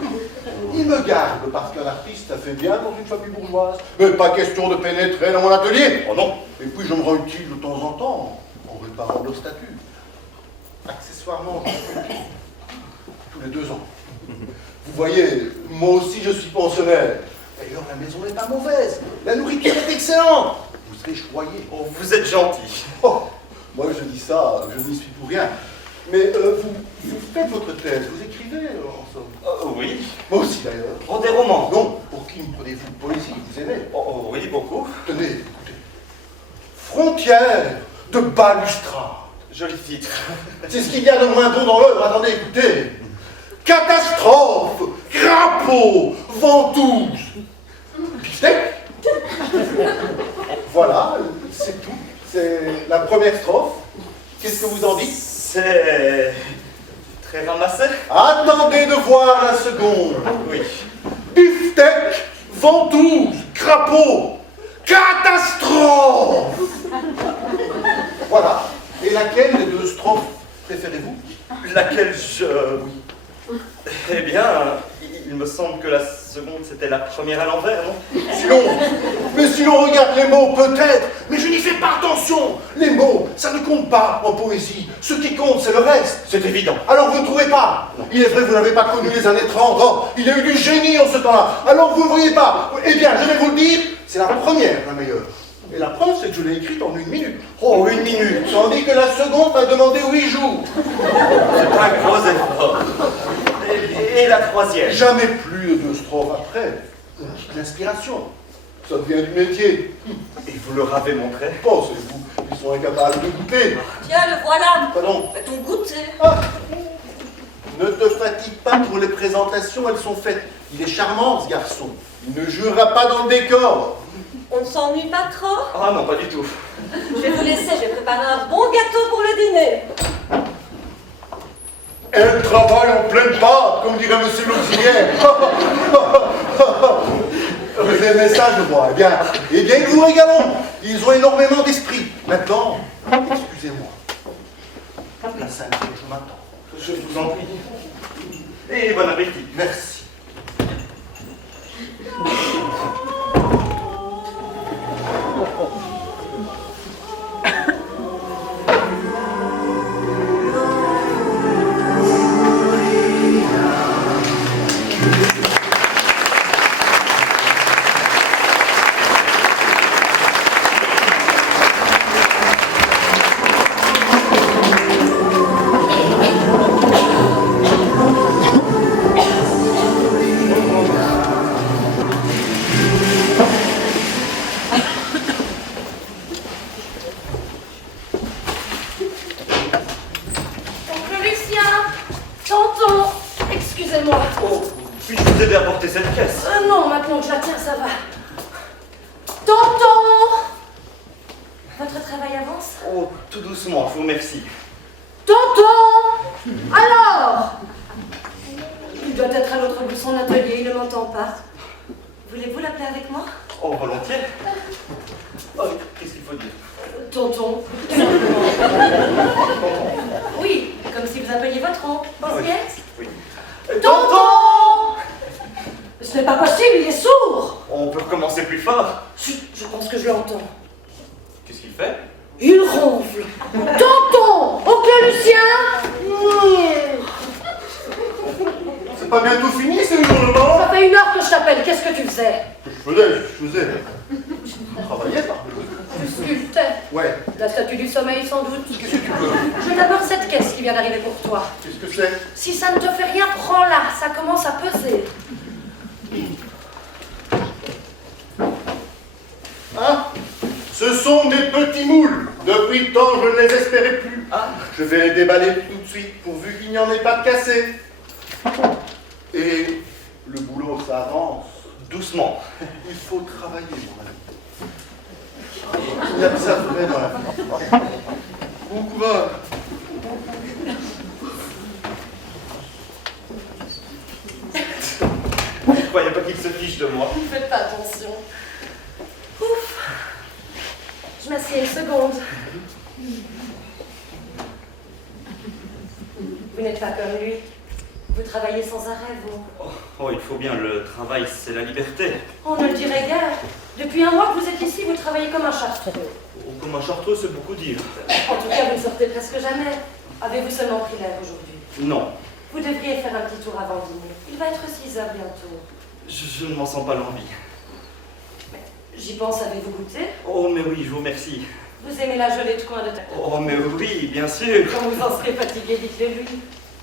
ils me gardent parce qu'un artiste, ça fait bien dans une famille bourgeoise. Mais pas question de pénétrer dans mon atelier. Oh non. Et puis je me rends utile de temps en temps en réparant leur statut. Accessoirement, je fais tous les 2 ans. Vous voyez, moi aussi je suis pensionnaire. D'ailleurs, la maison n'est pas mauvaise. La nourriture est excellente. Vous serez choyé. Oh, vous êtes gentil. Oh, moi je dis ça, je n'y suis pour rien. Mais vous faites votre thèse, vous écrivez en somme. Oui. Moi aussi d'ailleurs. Oh, des romans. Non, pour qui me prenez-vous de poésie? Vous aimez? Oh, oui, beaucoup. Tenez, écoutez. Frontières de balustrade. Joli titre. C'est ce qu'il y a de moins bon dans l'œuvre. Attendez, écoutez. Catastrophe, crapaud, ventouse. Beefsteak. Voilà, c'est tout. C'est la première strophe. Qu'est-ce que vous en dites? C'est très ramassé. Attendez de voir la seconde. Oui. Beefsteak, ventouse, crapaud, catastrophe. Voilà. Et laquelle des 2 strophes préférez-vous? Laquelle je... Eh bien, il me semble que la seconde, c'était la première à l'envers, non? Si l'on regarde les mots, peut-être, mais je n'y fais pas attention. Les mots, ça ne compte pas en poésie. Ce qui compte, c'est le reste. C'est évident. Alors vous ne trouvez pas? Il est vrai, vous n'avez pas connu les années 30. Oh, il y a eu du génie en ce temps-là. Alors vous ne voyez pas? Eh bien, je vais vous le dire, c'est la première, la meilleure. Et la preuve, c'est que je l'ai écrite en 1 minute. Oh, 1 minute. Tandis que la seconde m'a demandé 8 jours. C'est un gros effort. Et la troisième? Jamais plus de 2 strophes après. On quitte l'inspiration. Ça devient du métier. Et vous leur avez montré? Pensez-vous, ils sont incapables de goûter. Tiens, le voilà. Pardon. Fais-ton goûter. Ah. Ne te fatigue pas pour les présentations, elles sont faites. Il est charmant, ce garçon. Il ne jouera pas dans le décor. On ne s'ennuie pas trop? Ah non, pas du tout. Je vais vous laisser, j'ai préparé un bon gâteau pour le dîner. Elle travaille en pleine pâte, comme dirait monsieur l'auxiliaire. Vous aimez ça, je vois. Eh bien, ils vous régalent. Ils ont énormément d'esprit. Maintenant, excusez-moi. La salle, je m'attends. Je vous en prie. Et bon appétit. Merci. Excusez-moi. Oh, puis-je vous aider à porter cette pièce? Non, maintenant que je la tiens, ça va. Tonton! Votre travail avance? Oh, tout doucement, je vous remercie. Tonton! Alors? Il doit être à l'autre bout de son atelier, il ne m'entend pas. Voulez-vous l'appeler avec moi? Oh, volontiers. Oh, qu'est-ce qu'il faut dire? Tonton. Oui, comme si vous appeliez votre oncle. Ah oui. Yes? Oui. Tonton! Ce n'est pas possible, il est sourd! On peut recommencer plus fort. Chut, je pense que je l'entends. Qu'est-ce qu'il fait? Il ronfle. Tonton, oncle Lucien. C'est pas bientôt fini ce journal? Ça fait 1 heure que je t'appelle, qu'est-ce que tu faisais? Je faisais. Je travaillais par Tu sculptais. Ouais. La statue du sommeil, sans doute. Qu'est-ce que tu veux? Je veux d'abord cette caisse qui vient d'arriver pour toi. Qu'est-ce que c'est? Si ça ne te fait rien, prends-la, ça commence à peser. Hein? Ce sont mes petits moules. Depuis le temps, je ne les espérais plus. Je vais les déballer tout de suite, pourvu qu'il n'y en ait pas de cassés. Et le boulot, ça avance. Doucement. Il faut travailler, mon ami. Il y a de ça vrai dans la vie. Bon courage. Je croyais pas qu'il se fiche de moi. Ne faites pas attention. Ouf. Je m'assieds 1 seconde. Vous n'êtes pas comme lui. Vous travaillez sans arrêt, vous. Oh, il faut bien, le travail, c'est la liberté. On ne le dirait guère. Depuis 1 mois que vous êtes ici, vous travaillez comme un chartreux. Oh, comme un chartreux, c'est beaucoup dire. En tout cas, vous ne sortez presque jamais. Avez-vous seulement pris l'air aujourd'hui? Non, Vous devriez faire un petit tour avant dîner. Il va être 6 heures bientôt. je ne m'en sens pas l'envie. J'y pense, avez-vous goûté? Oh, mais oui, je vous remercie. Vous aimez la gelée de coin de terre? Oh, mais oui, bien sûr. Quand vous en serez fatigué, dites-le lui.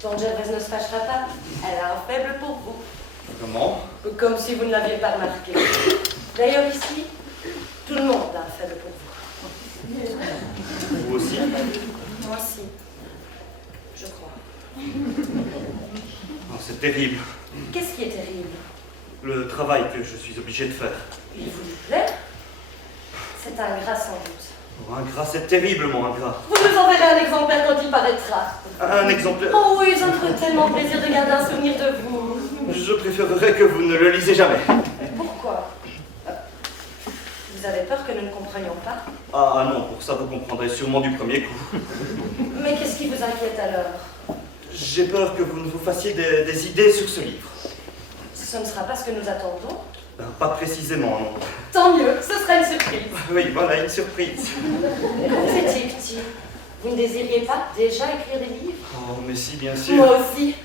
Tante Gervaise ne se fâchera pas. Elle a un faible pour vous. Comment? Comme si vous ne l'aviez pas remarqué. D'ailleurs, ici, tout le monde a un faible pour vous. Vous aussi? Moi aussi. Je crois. Oh, c'est terrible. Qu'est-ce qui est terrible? Le travail que je suis obligé de faire. Il vous plaît? C'est ingrat sans doute. Oh, ingrat, c'est terriblement ingrat. Vous nous enverrez un exemplaire quand il paraîtra. Un exemplaire. Oh oui, ça me ferait tellement plaisir de garder un souvenir de vous. Je préférerais que vous ne le lisez jamais. Pourquoi? Vous avez peur que nous ne comprenions pas? Ah non, pour ça vous comprendrez sûrement du premier coup. Mais qu'est-ce qui vous inquiète alors? J'ai peur que vous ne vous fassiez des idées sur ce livre. Ce ne sera pas ce que nous attendons. Pas précisément, non. Tant mieux, ce sera une surprise. Oui, voilà, une surprise. Vous étiez petit. Vous ne désiriez pas déjà écrire des livres? Oh, mais si, bien sûr. Moi aussi.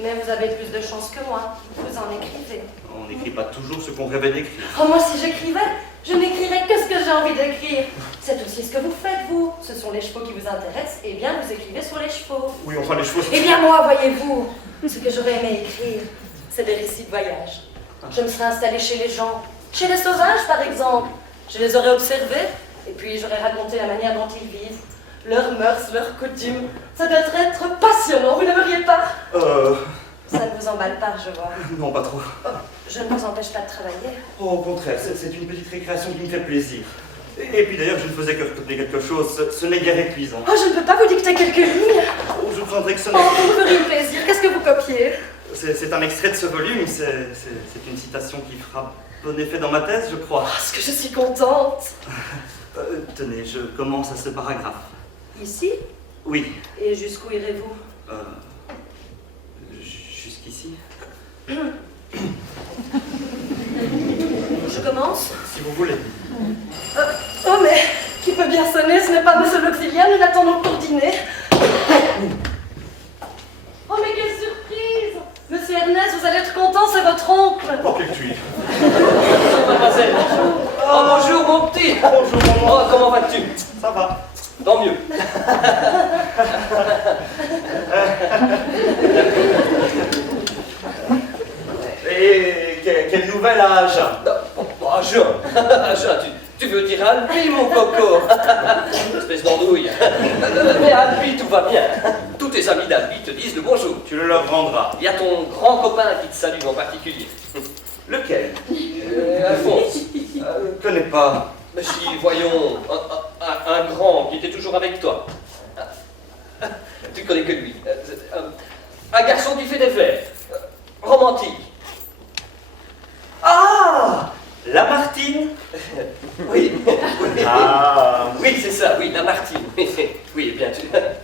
Mais vous avez plus de chance que moi. Vous en écrivez. On n'écrit pas toujours ce qu'on rêvait d'écrire. Oh, moi, si j'écrivais, je n'écrirais que ce que j'ai envie d'écrire. C'est aussi ce que vous faites, vous. Ce sont les chevaux qui vous intéressent. Eh bien, vous écrivez sur les chevaux. Oui, enfin, les choses... Eh bien, moi, voyez-vous, ce que j'aurais aimé écrire, c'est des récits de voyage. Je me serais installée chez les gens, chez les sauvages, par exemple. Je les aurais observés, et puis j'aurais raconté la manière dont ils vivent, leurs mœurs, leurs coutumes. Ça doit être passionnant, vous n'aimeriez pas? Ça ne vous emballe pas, je vois. Non, pas trop. Oh, je ne vous empêche pas de travailler. Oh, au contraire, c'est une petite récréation qui me fait plaisir. Et puis d'ailleurs, je ne faisais que recopier quelque chose, ce n'est guère épuisant. Oh, je ne peux pas vous dicter quelques lignes. Oh, je prendrais que ce Oh, n'est... vous me feriez plaisir. Qu'est-ce que vous copiez? C'est un extrait de ce volume, c'est une citation qui fera bon effet dans ma thèse, je crois. Oh, est-ce que je suis contente. Tenez, je commence à ce paragraphe. Ici? Oui. Et jusqu'où irez-vous? Jusqu'ici. Je commence? Si vous voulez. Oh, mais qui peut bien sonner? Ce n'est pas monsieur l'auxiliaire, nous l'attendons pour dîner. Oh, mais quelle surprise! Monsieur Ernest, vous allez être content, c'est votre oncle. Oh, quelle tuile. Mademoiselle, bonjour. Oh, bonjour, mon petit. Bonjour, maman. Oh, comment vas-tu? Ça va. Tant mieux. Et quelle nouvelle à Jean? Oh, Jean. Jean, tu veux dire à lui, mon coco? Espèce d'andouille. Mais à lui, tout va bien. Tous tes amis d'Albi te disent le bonjour. Tu le leur rendras. Il y a ton grand copain qui te salue en particulier. Lequel? Alphonse. Connais pas. Mais si, voyons, un grand qui était toujours avec toi. Tu connais que lui. Un garçon qui fait des vers. Romantique. Ah! Lamartine? Oui. Ah! Oui, c'est ça, oui, Lamartine. Oui, eh bien,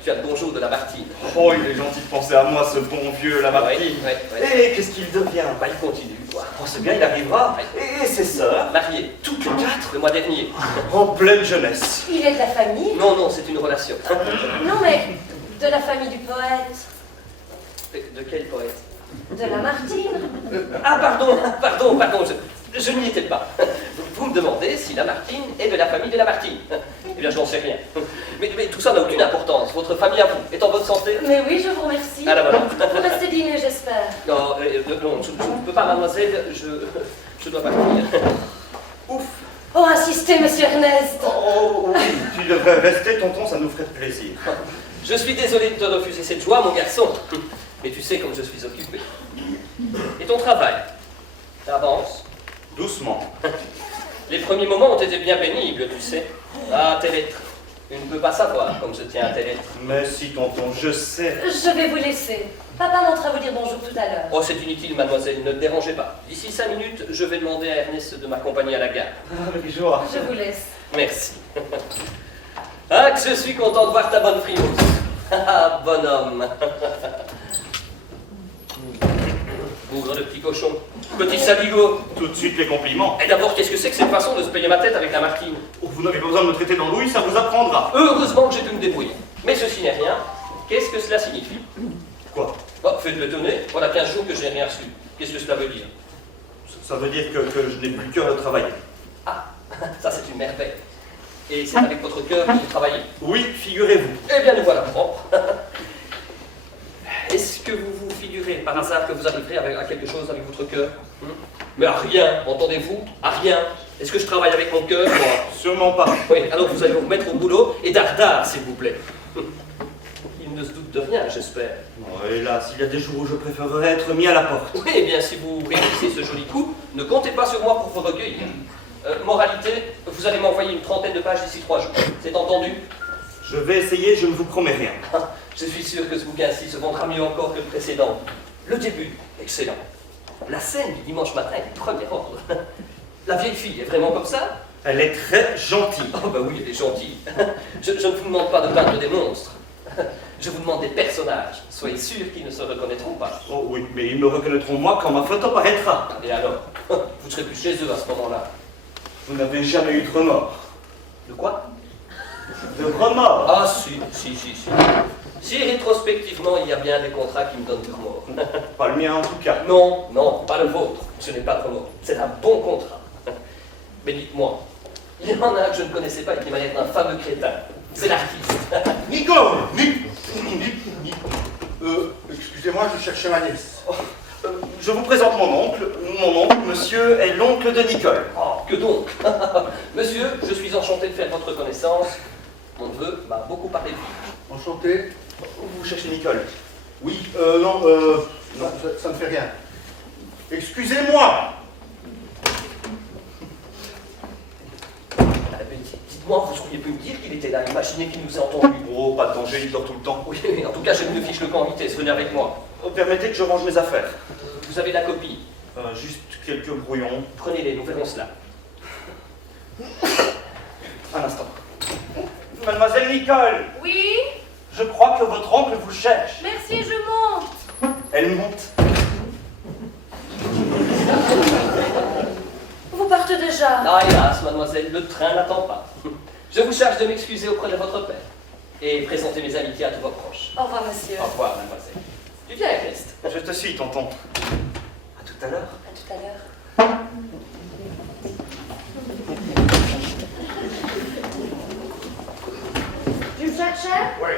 tu as le bonjour de Lamartine. Oh, il est gentil de penser à moi, ce bon vieux Lamartine. Oui. Et qu'est-ce qu'il devient? Bah, il continue, quoi. Oh, c'est bien, il arrivera. Ouais. Et ses sœurs? Marié. Toutes les quatre? le mois dernier. En pleine jeunesse. Il est de la famille? Non, non, c'est une relation. Non, mais de la famille du poète. De quel poète? De la Martine. Ah, pardon, je n'y étais pas. Vous me demandez si Lamartine est de la famille de Lamartine. Eh bien, je n'en sais rien. Mais tout ça n'a aucune importance. Votre famille à vous est en bonne santé? Mais oui, je vous remercie. Ah, là, voilà. Vous restez dîner, j'espère. Non, non, je ne peux pas, mademoiselle, je dois partir. Ouf. Oh, insistez, monsieur Ernest. Oh oui, tu devrais rester, tonton, ça nous ferait plaisir. Je suis désolé de te refuser cette joie, mon garçon. Mais tu sais comme je suis occupé. Et ton travail? Avance. Doucement. Les premiers moments ont été bien pénibles, tu sais. Ah, tes lettres. Tu ne peux pas savoir comme je tiens à tes lettres. Mais si, tonton, je sais. Je vais vous laisser. Papa montera vous dire bonjour tout à l'heure. Oh, c'est inutile, mademoiselle, ne te dérangez pas. D'ici 5 minutes, je vais demander à Ernest de m'accompagner à la gare. Avec joie. Je vous laisse. Merci. Ah, que je suis content de voir ta bonne frimousse. Ah, bonhomme. Bougre de petit cochon. Petit saligo. Tout de suite les compliments. Et d'abord, qu'est-ce que c'est que cette façon de se payer ma tête avec la Martine? Oh, vous n'avez pas besoin de me traiter d'andouille, ça vous apprendra. Heureusement que j'ai pu me débrouiller. Mais ceci n'est rien. Qu'est-ce que cela signifie? Quoi? Oh, faites l'étonner. Voilà 15 jours que je n'ai rien reçu. Qu'est-ce que cela veut dire? Ça veut dire que je n'ai plus le cœur de travailler. Ah, ça c'est une merveille. Et c'est avec votre cœur que vous travaillez? Oui, figurez-vous. Eh bien, nous voilà propres. Est-ce que vous vous figurez par hasard que vous arriverez à quelque chose avec votre cœur? Mais à rien, entendez-vous? À rien. Est-ce que je travaille avec mon cœur, moi? Sûrement pas. Oui, alors vous allez vous remettre au boulot et dardard, s'il vous plaît. Il ne se doute de rien, j'espère. Oh, hélas, il y a des jours où je préférerais être mis à la porte. Oui, eh bien, si vous réussissez ce joli coup, ne comptez pas sur moi pour vous recueillir. Moralité, vous allez m'envoyer une trentaine de pages d'ici 3 jours. C'est entendu? Je vais essayer, je ne vous promets rien. Je suis sûr que ce bouquin-ci se vendra mieux encore que le précédent. Le début, excellent. La scène du dimanche matin est du premier ordre. La vieille fille est vraiment comme ça? Elle est très gentille. Oh bah oui, elle est gentille. Je ne vous demande pas de peindre des monstres. Je vous demande des personnages. Soyez sûrs qu'ils ne se reconnaîtront pas. Oh oui, mais ils me reconnaîtront moi quand ma photo paraîtra. Et alors? Vous ne serez plus chez eux à ce moment-là. Vous n'avez jamais eu de remords. De quoi? De remords? Ah si. Si rétrospectivement, il y a bien des contrats qui me donnent du remords. Pas le mien en tout cas. Non, pas le vôtre. Ce n'est pas de remords. C'est un bon contrat. Mais dites-moi, il y en a un que je ne connaissais pas et qui m'a l'air d'un fameux crétin. C'est l'artiste. Nico, excusez-moi, je cherchais ma nièce. Je vous présente mon oncle. Mon oncle, monsieur, est l'oncle de Nicole. Oh, que donc? Monsieur, je suis enchanté de faire votre connaissance. Mon neveu m'a beaucoup parlé de vous. Enchanté. Vous cherchez Nicole? Oui, non, ça ne fait rien. Excusez-moi. Dites-moi, vous auriez pu me dire qu'il était là. Imaginez qu'il nous a entendus. Oh, pas de danger, il dort tout le temps. Oui, mais en tout cas, j'ai une fiche le camp en vitesse. Venez avec moi. Oh, permettez que je range mes affaires. Vous avez la copie. Juste quelques brouillons. Prenez-les, nous verrons cela. Un instant. Mademoiselle Nicole, Oui? je crois que votre oncle vous cherche. Merci, je monte. Elle monte. Vous partez déjà. Ah, hélas, mademoiselle, le train n'attend pas. Je vous charge de m'excuser auprès de votre père. Et présenter mes amitiés à tous vos proches. Au revoir, monsieur. Au revoir, mademoiselle. Tu viens, Ernest? Je te suis, tonton. À tout à l'heure. À tout à l'heure. Tu me cherchais? Oui.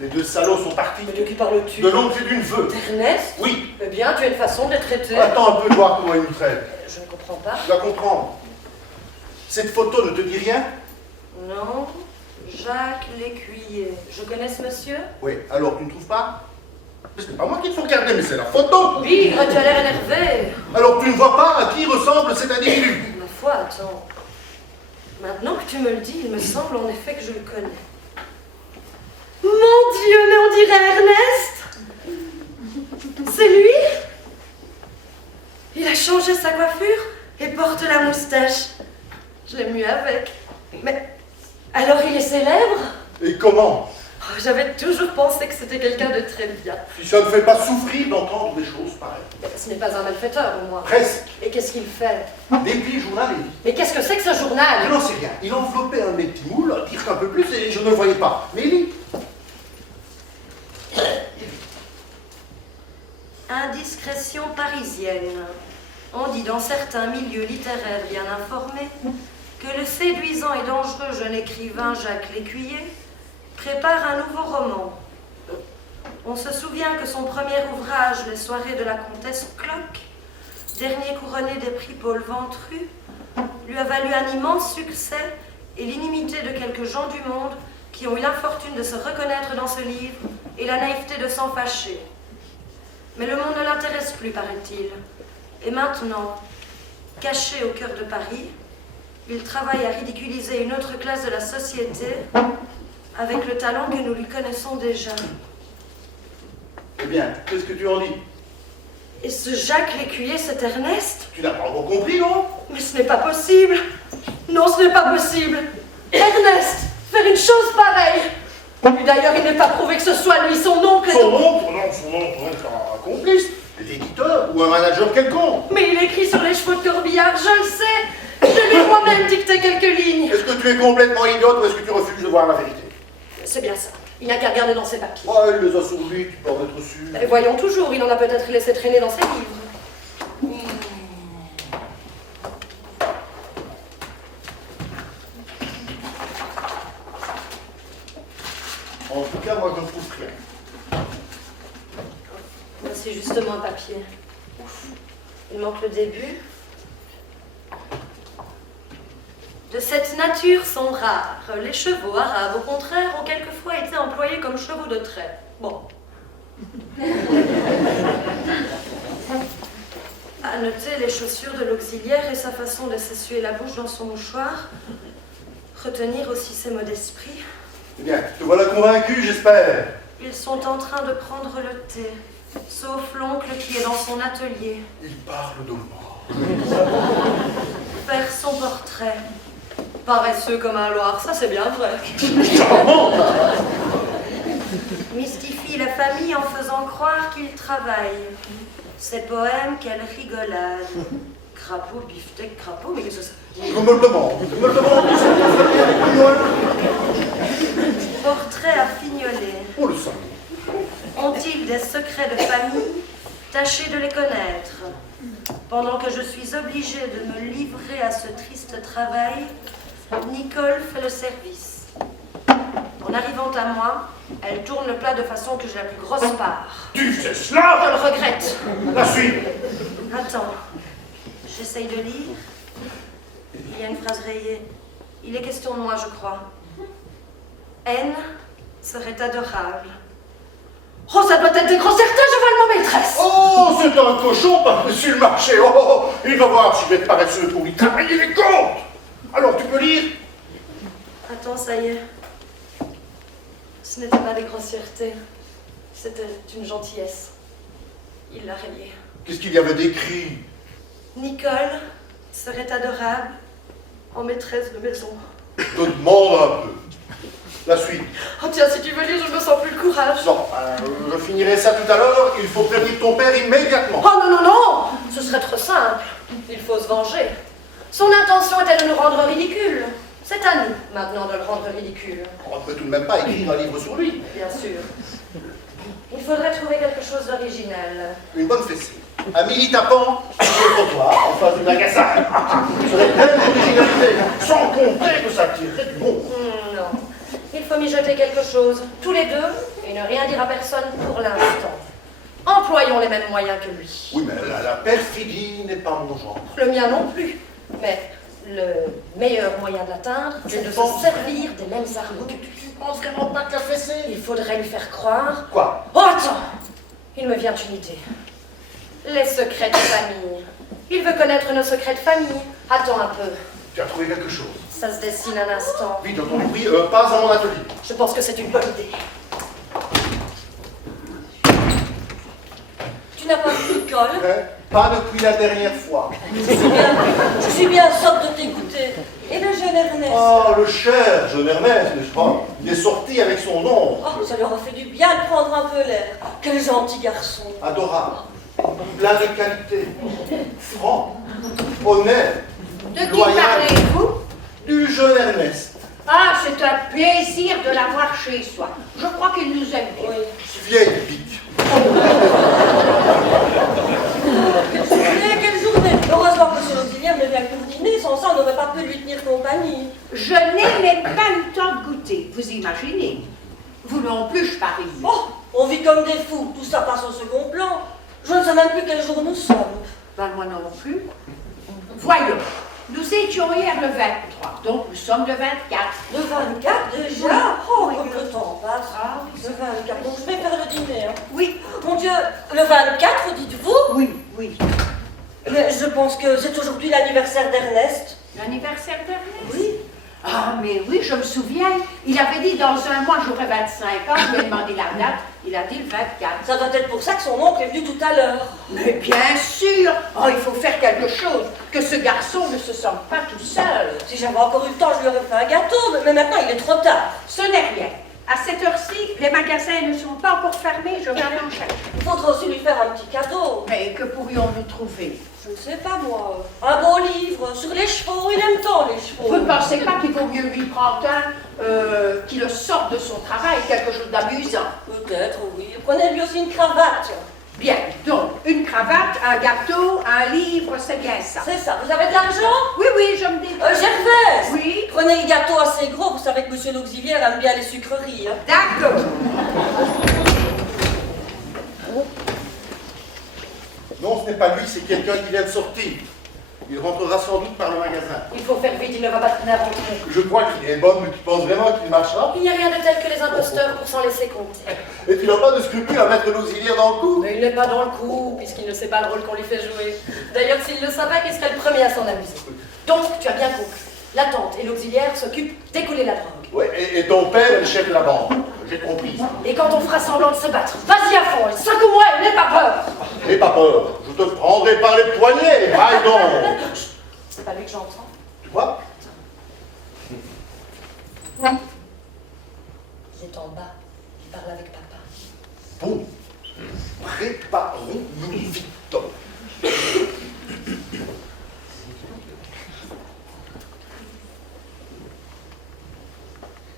Les deux salauds sont partis. Mais de qui parles-tu? De l'oncle et d'une veuve. Ernest? Oui. Eh bien, tu as une façon de les traiter. Attends un peu de voir comment ils nous traitent. Je ne comprends pas. Tu vas comprendre. Cette photo ne te dit rien? Non. Jacques Lécuyer. Je connais ce monsieur? Oui. Alors, tu ne trouves pas? Ce n'est pas moi qui te faut regarder, mais c'est la photo. Bigre, tu as l'air énervé. Alors, tu ne vois pas à qui ressemble cet individu? Ma foi, attends. Maintenant que tu me le dis, il me semble en effet que je le connais. Mon Dieu, mais on dirait Ernest! C'est lui? Il a changé sa coiffure et porte la moustache. Je l'aime mieux avec. Mais alors il est célèbre? Et comment? Oh, j'avais toujours pensé que c'était quelqu'un de très bien. Si ça ne fait pas souffrir d'entendre des choses pareilles. Ce n'est pas un malfaiteur au moins. Presque. Et qu'est-ce qu'il fait? Des petits journalistes. Mais qu'est-ce que c'est que ce journal. Je n'en sais rien. Il enveloppait un de mes petits moules, tire un peu plus et je ne le voyais pas. Mais il lit. Indiscrétion parisienne. On dit dans certains milieux littéraires bien informés que le séduisant et dangereux jeune écrivain Jacques Lécuyer prépare un nouveau roman. On se souvient que son premier ouvrage, Les soirées de la comtesse Cloque, dernier couronné des prix Paul Ventru, lui a valu un immense succès et l'inimité de quelques gens du monde qui ont eu l'infortune de se reconnaître dans ce livre et la naïveté de s'en fâcher. Mais le monde ne l'intéresse plus, paraît-il. Et maintenant, caché au cœur de Paris, il travaille à ridiculiser une autre classe de la société avec le talent que nous lui connaissons déjà. Eh bien, qu'est-ce que tu en dis? Et ce Jacques Lécuyer, c'est Ernest? Tu n'as pas encore compris, non? Mais ce n'est pas possible. Non, ce n'est pas possible. Ernest, faire une chose pareille. Et d'ailleurs, il n'est pas prouvé que ce soit lui, son oncle. Son oncle, un complice, l'éditeur ou un manager quelconque. Mais il écrit sur les chevaux de corbillard, je le sais. Je lui ai moi-même dicté quelques lignes. Est-ce que tu es complètement idiote ou est-ce que tu refuses de voir la vérité? C'est bien ça. Il n'y a qu'à regarder dans ses papiers. Oh, il les a sur lui, tu peux en être sûr. Et voyons toujours, il en a peut-être laissé traîner dans ses livres. En tout cas, moi, je ne trouve rien. C'est justement un papier. Il manque le début. De cette nature sont rares. Les chevaux arabes, au contraire, ont quelquefois été employés comme chevaux de trait. Bon. À noter les chaussures de l'auxiliaire et sa façon de s'essuyer la bouche dans son mouchoir. Retenir aussi ses mots d'esprit. Eh bien, te voilà convaincu, j'espère. Ils sont en train de prendre le thé, sauf l'oncle qui est dans son atelier. Il parle de moi. Faire son portrait. Paresseux comme un loir, ça c'est bien vrai. Charmant! Mystifie la famille en faisant croire qu'il travaille. Ses poèmes, quelle rigolade. Crapaud, beefsteak, crapaud, mais qu'est-ce que c'est? Je me le demande. Portrait à fignoler. On le sait. Ont-ils des secrets de famille? Tâchez de les connaître. Pendant que je suis obligée de me livrer à ce triste travail, Nicole fait le service. En arrivant à moi, elle tourne le plat de façon que j'ai la plus grosse part. Tu fais cela? Je le regrette. La suite. Attends, j'essaye de lire. Il y a une phrase rayée. Il est question de moi, je crois. N serait adorable. Oh, ça doit être des grossièretés, je vole ma maîtresse. Oh, c'est un cochon par-dessus le marché. Oh, il va voir si je vais te paresseux pour lui travailler les comptes. Alors, tu peux lire? Attends, ça y est. Ce n'était pas des grossièretés. C'était une gentillesse. Il l'a rayé. Qu'est-ce qu'il y avait d'écrit? Nicole serait adorable en maîtresse de maison. Je te demande un peu. La suite. Oh tiens, si tu veux lire, je me sens plus le courage. Non, je finirai ça tout à l'heure. Il faut prévenir ton père immédiatement. Oh non, non, non! Ce serait trop simple. Il faut se venger. Son intention était de nous rendre ridicules. C'est à nous, maintenant, de le rendre ridicule. On ne peut tout de même pas écrire un livre sur lui. Bien sûr. Il faudrait trouver quelque chose d'original. Une bonne fessée. Un mini-tapant sur le trottoir, en face du magasin. Ce serait plein d'originalité, sans compter que ça tirerait du bon. Non. Il faut mijoter quelque chose, tous les deux, et ne rien dire à personne pour l'instant. Employons les mêmes moyens que lui. Oui, mais la perfidie n'est pas mon genre. Le mien non plus. Mais le meilleur moyen de l'atteindre, c'est de se servir des mêmes armes que lui. Tu penses vraiment pas que la fessée? Il faudrait lui faire croire... Quoi? Oh, attends! Il me vient une idée. Les secrets de famille. Il veut connaître nos secrets de famille. Attends un peu. Tu as trouvé quelque chose? Ça se dessine un instant. Vite, dans ton bruit, pas à mon atelier. Je pense que c'est une bonne idée. Tu n'as pas vu Nicole? Pas depuis la dernière fois. Je suis bien sotte de t'écouter. Et le jeune Ernest? Oh, le cher jeune Ernest, n'est-ce pas? Il est sorti avec son nom. Oh, ça leur a fait du bien de prendre un peu l'air. Quel gentil garçon. Adorable, plein de qualités, franc, honnête, De qui loyal. parlez-vous? du jeune Ernest. Ah, c'est un plaisir de l'avoir chez soi. Je crois qu'il nous aime bien. Vieille pique. Mais quelle journée! Heureusement que M. l'auxiliaire me vient pour dîner, sans ça on n'aurait pas pu lui tenir compagnie. Je n'ai même pas eu le temps de goûter, vous imaginez. Vous non plus, je parie. Oh, on vit comme des fous, tout ça passe au second plan. Je ne sais même plus quel jour nous sommes. Ben, moi non plus. Voyons, nous étions hier le 23, donc nous sommes le 24. Le 24 déjà? Oh, comme le temps passe. Ah, oui, Le 24, donc je vais faire le dîner. Hein. Oui, Mon Dieu, le 24, dites-vous? oui, oui. Mais je pense que c'est aujourd'hui l'anniversaire d'Ernest. L'anniversaire d'Ernest? Oui. Ah, mais oui, je me souviens. Il avait dit dans un mois, j'aurai 25 ans. Je lui ai demandé la date. Il a dit le 24. Ça doit être pour ça que son oncle est venu tout à l'heure. Mais bien sûr. Oh, il faut faire quelque chose. Que ce garçon ne se sente pas tout seul. Si j'avais encore eu le temps, je lui aurais fait un gâteau, mais maintenant il est trop tard. Ce n'est rien. À cette heure-ci, les magasins ne sont pas encore fermés. Je vais aller en chercher. Il faudra aussi lui faire un petit cadeau. Mais que pourrions-nous trouver? Je ne sais pas moi. Un beau livre sur les chevaux, il aime tant les chevaux. Vous ne pensez pas qu'il vaut mieux lui prendre un qui le sorte de son travail, quelque chose d'amusant? Peut-être, oui. Prenez-lui aussi une cravate. Bien, donc, une cravate, un gâteau, un livre, c'est bien ça. C'est ça. Vous avez de l'argent? Oui, oui, je me dis. Gervaise! Oui, Prenez le gâteau assez gros, vous savez que monsieur l'auxiliaire aime bien les sucreries. Hein. d'accord. Non, ce n'est pas lui, c'est quelqu'un qui vient de sortir. Il rentrera sans doute par le magasin. Il faut faire vite, il ne va pas traîner à rentrer. Je crois qu'il est bon, mais tu penses vraiment qu'il marchera? Il n'y a rien de tel que les imposteurs pour s'en laisser compter. Et tu n'as pas de scrupule à mettre l'auxiliaire dans le coup? Mais il n'est pas dans le coup, puisqu'il ne sait pas le rôle qu'on lui fait jouer. D'ailleurs, s'il le savait, il serait le premier à s'en amuser. Donc, tu as bien compris. La tante et l'auxiliaire s'occupent d'écouler la drogue. Ouais, et ton père est le chef de la bande. J'ai compris. Et quand on fera semblant de se battre, vas-y à fond, et secoue-moi et n'aie pas peur. N'aie pas peur, je te prendrai par les poignets, braille donc. C'est pas lui que j'entends. Tu vois? Il est en bas, il parle avec papa. Bon, préparons-nous vite.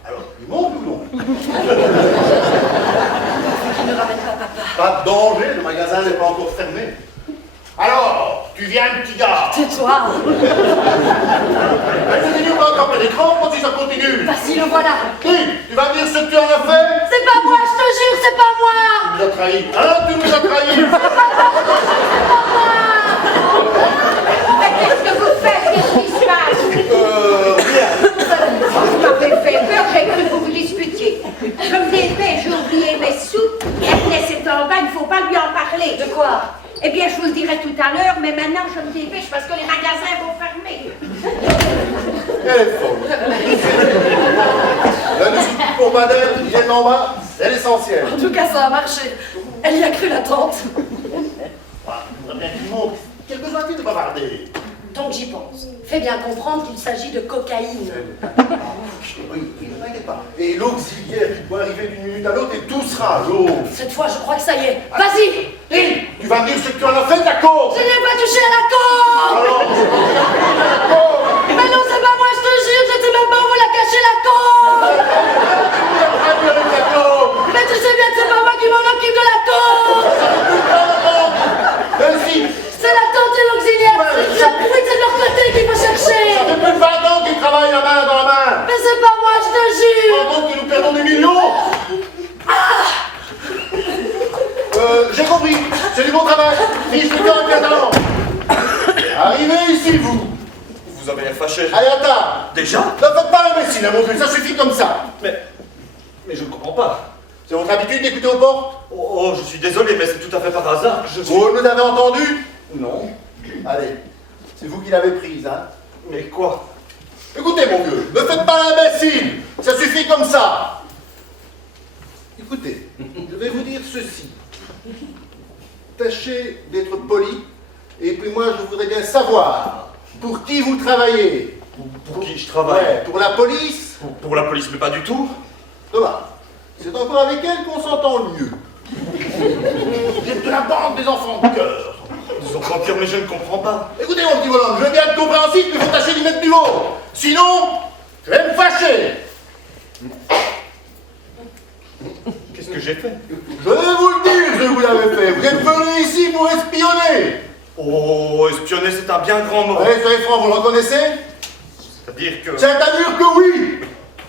Alors, tu montes ou non? Il ne ramène pas papa. Pas de danger, le magasin n'est pas encore fermé. Alors, tu viens, petit gars? Tais-toi. Elle continue pas encore à l'écran, quand si ça continue. Vas-y, le voilà. Hé, tu vas me dire ce que tu en as fait? C'est pas moi, je te jure, c'est pas moi. Tu nous as trahis. Hein, tu nous as trahis. Mais qu'est-ce que vous faites? Qu'est-ce qui se passe? Rien. Vous m'avez fait peur, j'ai cru que vous vous disputiez. Je me dépêche, j'ai oublié mes sous. Ernest est en bas, il ne faut pas lui en parler. De quoi? Eh bien, je vous le dirai tout à l'heure, mais maintenant je me dépêche parce que les magasins vont fermer. Elle est folle. Là, nous sommes pour Madeleine, qui viennent en bas, c'est l'essentiel. En tout cas, ça a marché. Elle y a cru, la tante. Très bien, tout le monde. Quel besoin a-t-il de bavarder? Donc j'y pense. Fais bien comprendre qu'il s'agit de cocaïne. Oui, ne t'inquiète pas. Et l'auxiliaire qui doit arriver d'une minute à l'autre et tout sera l'eau. Cette fois, je crois que ça y est. Vas-y. Hé, tu vas me dire ce que tu en as fait de la cause. Je n'ai pas touché à la corde. Alors, Mais non, c'est pas moi, je te jure, je sais même pas où vous la cachez la corde. Mais tu sais bien que c'est pas moi qui m'en occupe de la corde. C'est la tante et l'auxiliaire. C'est de leur côté qu'il faut chercher. Ça fait plus de 20 ans qu'ils travaillent la main dans la main. Mais c'est pas moi, je te jure. Pendant que nous perdons des millions. J'ai compris. C'est du bon travail. Fiche le temps et maintenant. Arrivez ici, vous. Vous avez l'air fâché. Allez, à table. Déjà? Ne faites pas l'imbécile, à mon Dieu. Ça suffit comme ça. Mais je ne comprends pas. C'est votre habitude d'écouter aux portes? Oh, je suis désolé, mais c'est tout à fait par hasard. Vous nous avez entendu? Non. Allez. C'est vous qui l'avez prise, hein? Mais quoi? Écoutez, mon vieux, ne faites pas l'imbécile. Ça suffit comme ça. Écoutez, je vais vous dire ceci. Tâchez d'être poli, et puis moi, je voudrais bien savoir pour qui vous travaillez. Pour qui je travaille? Ouais, pour la police? Pour la police, mais pas du tout. Dommage. C'est encore avec elle qu'on s'entend le mieux. Vous êtes de la bande des enfants de cœur. Des enfants de cœur, mais je ne comprends pas. Écoutez, mon petit bonhomme, je veux bien être compréhensif, mais il faut tâcher d'y mettre du haut. Sinon, je vais me fâcher. Qu'est-ce que j'ai fait? Je vais vous le dire, ce que vous l'avez fait. Vous êtes venu ici pour espionner. Oh, espionner, c'est un bien grand mot. Allez, soyez franc, vous le reconnaissez? C'est-à-dire que... C'est un aveu que oui.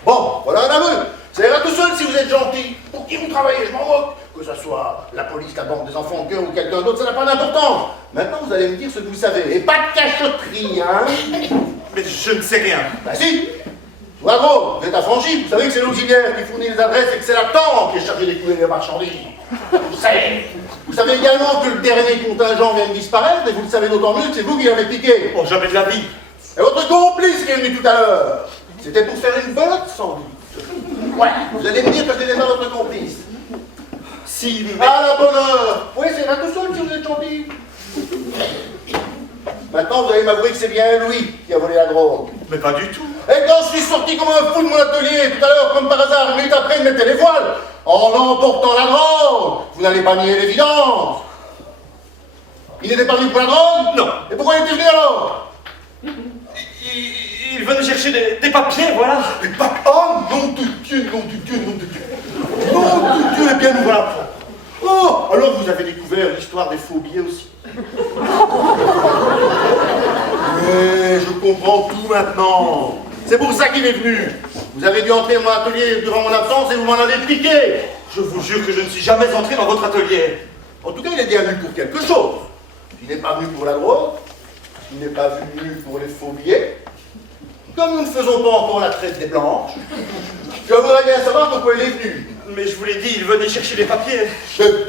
Bon, voilà un aveu. Ça ira tout seul si vous êtes gentil. Pour qui vous travaillez, je m'en moque. Que ce soit la police, la banque des enfants en cœur ou quelqu'un d'autre, ça n'a pas d'importance. Maintenant, vous allez me dire ce que vous savez. Et pas de cachotterie, hein? Mais je ne sais rien. Bah si. Sur la drogue, vous êtes affranchi. Vous savez que c'est l'auxiliaire qui fournit les adresses et que c'est la tante qui est chargée d'écouler les marchandises. Vous savez. Vous savez également que le dernier contingent vient de disparaître et vous le savez d'autant mieux que c'est vous qui l'avez piqué. Oh, jamais de la vie. Et votre complice qui est venu tout à l'heure, c'était pour faire une belote sans doute. Ouais, vous allez me dire que ce n'est pas votre complice. Si, mais... À la bonne heure. Oui, c'est là tout seul si vous êtes gentil. Maintenant, vous allez m'avouer que c'est bien lui qui a volé la drogue. Mais pas du tout. Et quand je suis sorti comme un fou de mon atelier tout à l'heure, comme par hasard, une minute après, il mettait les voiles, en emportant la drogue. Vous n'allez pas nier l'évidence. Il n'était pas venu pour la drogue? Non. Et pourquoi il était venu alors? Il venait chercher des papiers, voilà. Des papiers? Oh, nom de Dieu, nom de Dieu, nom de Dieu. Nom de Dieu, eh bien nous voilà. Oh, alors vous avez découvert l'histoire des faux billets aussi. Mais je comprends tout maintenant. C'est pour ça qu'il est venu. Vous avez dû entrer dans mon atelier durant mon absence et vous m'en avez piqué. Je vous jure que je ne suis jamais entré dans votre atelier. En tout cas, il est bien venu pour quelque chose. Il n'est pas venu pour la drogue. Il n'est pas venu pour les faux billets. Comme nous ne faisons pas encore la traite des blanches, je voudrais bien savoir pourquoi il est venu. Mais je vous l'ai dit, il venait chercher des papiers. Des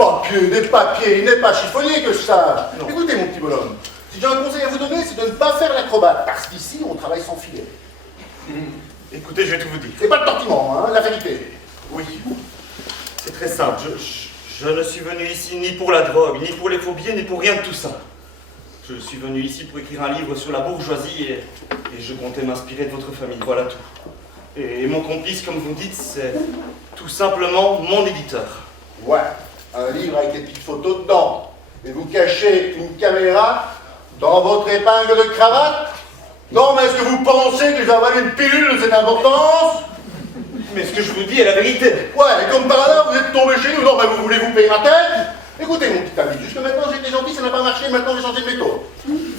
papiers, il n'est pas chiffonnier que je sache. Non. Écoutez, mon petit bonhomme, si j'ai un conseil à vous donner, c'est de ne pas faire l'acrobate, parce qu'ici, on travaille sans filet. Écoutez, je vais tout vous dire. Et pas de tortiment, hein, la vérité. Oui, c'est très simple. Je ne suis venu ici ni pour la drogue, ni pour les faux billets, ni pour rien de tout ça. Je suis venu ici pour écrire un livre sur la bourgeoisie et je comptais m'inspirer de votre famille, voilà tout. Et mon complice, comme vous dites, c'est tout simplement mon éditeur. Ouais, un livre avec des petites photos dedans. Et vous cachez une caméra dans votre épingle de cravate? Non, mais est-ce que vous pensez que j'ai avalé une pilule de cette importance? Mais ce que je vous dis est la vérité. Ouais, et comme par hasard, vous êtes tombé chez nous. Non, mais vous voulez vous payer ma tête? Écoutez, mon petit ami, jusque maintenant j'étais gentil, ça n'a pas marché, maintenant j'ai changé de méthode.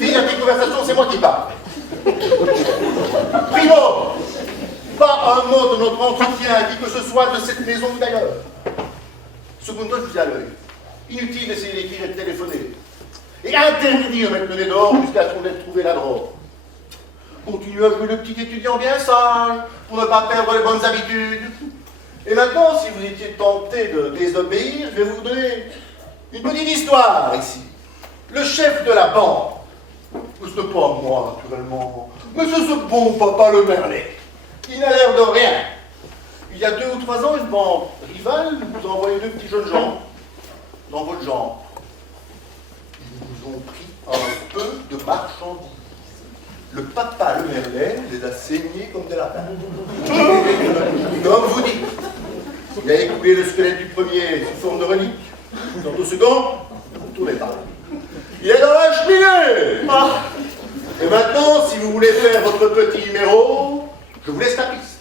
Fini la petite conversation, c'est moi qui parle. Primo, pas un mot de notre entretien, qui que ce soit de cette maison ou d'ailleurs. Secondo, je vous ai à l'œil. Inutile d'essayer d'écrire et de téléphoner. Et interdit de mettre le nez dehors jusqu'à ce qu'on ait trouvé la drogue. Continuez à jouer le petit étudiant bien sage, pour ne pas perdre les bonnes habitudes. Et maintenant, si vous étiez tenté de désobéir, je vais vous donner une petite histoire ici. Le chef de la banque, ce n'est pas moi naturellement, mais c'est ce bon papa le Merlet. Il n'a l'air de rien. Il y a 2 ou 3 ans, une banque rivale nous a envoyé 2 petits jeunes gens dans votre genre. Ils nous ont pris un peu de marchandises. Le papa le Merlet les a saignés comme des lapins. Comme vous dites, il a écoulé le squelette du premier sous forme de relique. Quant au second, ne tournez pas. Il est dans la cheminée. Ah. Et maintenant, si vous voulez faire votre petit numéro, je vous laisse la piste.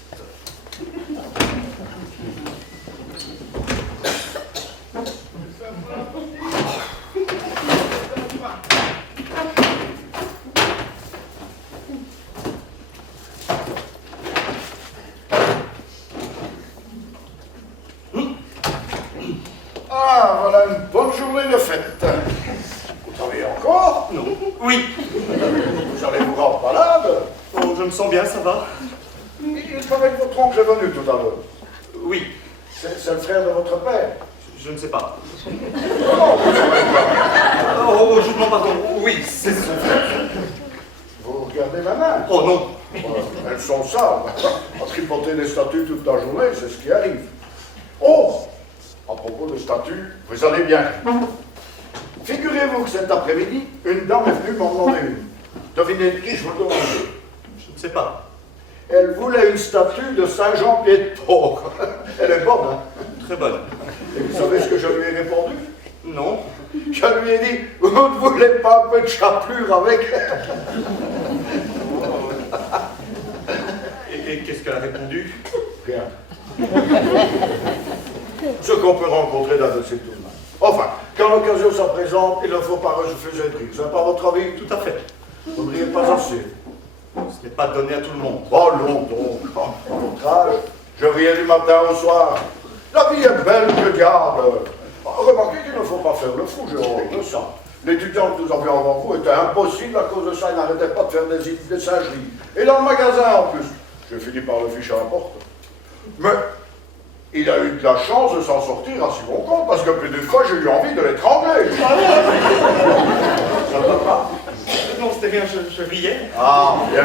Ah, voilà une bonne journée de fête. Vous travaillez encore? Non. Oui. Vous allez vous rendre malade? Oh, je me sens bien, ça va? Il paraît que votre oncle est venu tout à l'heure. Oui. C'est le frère de votre père. Je ne sais pas. Non, vous savez pas. Oh, je demande pardon. Oui, c'est son frère. Vous regardez ma main. Oh non. Elles sont sales. À tripoter des statues toute la journée, c'est ce qui arrive. Oh! À propos de statues, vous allez bien. Figurez-vous que cet après-midi, une dame est venue m'en demander une. Devinez de qui je vous demande. Je ne sais pas. Elle voulait une statue de Saint-Jean pied de porc. Elle est bonne, hein? Très bonne. Et vous savez ce que je lui ai répondu? Non. Je lui ai dit, vous ne voulez pas un peu de chapelure avec? Et qu'est-ce qu'elle a répondu? Rien. Ce qu'on peut rencontrer dans ces tournages. Enfin, quand l'occasion s'en présente, il ne faut pas refuser de rire. C'est pas votre avis? Tout à fait. Vous ne riez pas assez. Ce n'est pas donné à tout le monde. Oh non, donc, à votre âge, je riais du matin au soir. La vie est belle que diable. Remarquez qu'il ne faut pas faire le fou, Jérôme, de ça. L'étudiant que nous avions avant vous était impossible à cause de ça, il n'arrêtait pas de faire des singeries. Et dans le magasin en plus. J'ai fini par le ficher à la porte. Mais il a eu de la chance de s'en sortir à si bon compte, parce que plus d'une fois, j'ai eu envie de l'étrangler. Ça ne va pas? Non, c'était rien, je riais. Ah, bien.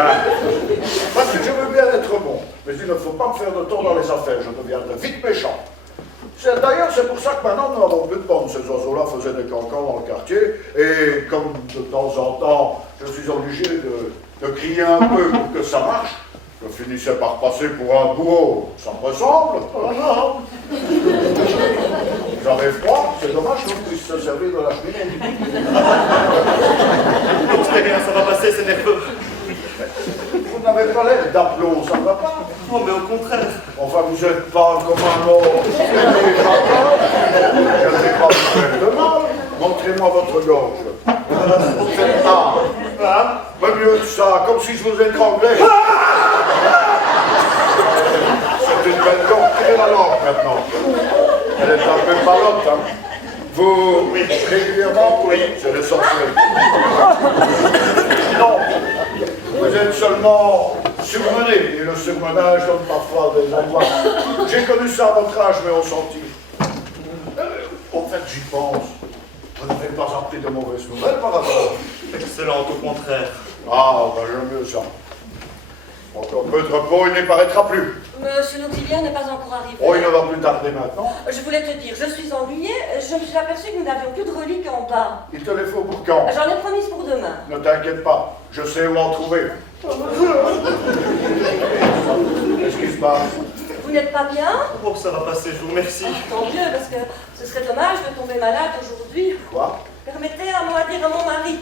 Parce que je veux bien être bon, mais il ne faut pas me faire de tort dans les affaires, je deviendrai vite méchant. D'ailleurs, c'est pour ça que maintenant, nous n'avons plus de bande. Ces oiseaux-là faisaient des cancans dans le quartier, et comme de temps en temps, je suis obligé de crier un peu pour que ça marche, je finissais par passer pour un bourreau. Ça me ressemble. Vous avez froid, c'est dommage qu'on puisse se servir de la cheminée. Non, c'était rien, ça va passer, c'est nerveux. Vous n'avez pas l'air d'aplomb, ça ne va pas? Oh, mais au contraire. Enfin, vous n'êtes pas comme un mort. Je ne sais pas vous faire de mal. Montrez-moi votre gorge. Faites pas. Mais mieux que ça, comme si je vous étranglais. C'est une belle gorge. Tirez la lampe maintenant. Elle est un peu palote, hein. Vous, régulièrement, oui, c'est le sorcier. Non, vous êtes seulement surmené, et le surmenage donne parfois des angoisses. J'ai connu ça à votre âge, mais au senti. En fait, j'y pense. Vous n'avez pas appris de mauvaises nouvelles par rapport. Excellent, au contraire. Ah, ben j'aime mieux ça. Encore peu de repos, il n'y paraîtra plus. Monsieur l'auxiliaire n'est pas encore arrivé. Oh, il ne va plus tarder maintenant. Je voulais te dire, je suis ennuyée. Je me suis aperçue que nous n'avions plus de reliques en bas. Il te les faut pour quand? J'en ai promise pour demain. Ne t'inquiète pas, je sais où en trouver. Qu'est-ce qui se passe? Vous n'êtes pas bien? Oh, ça va passer, je vous remercie. Tant mieux, parce que ce serait dommage de tomber malade aujourd'hui. Quoi? Permettez à moi de dire à mon mari.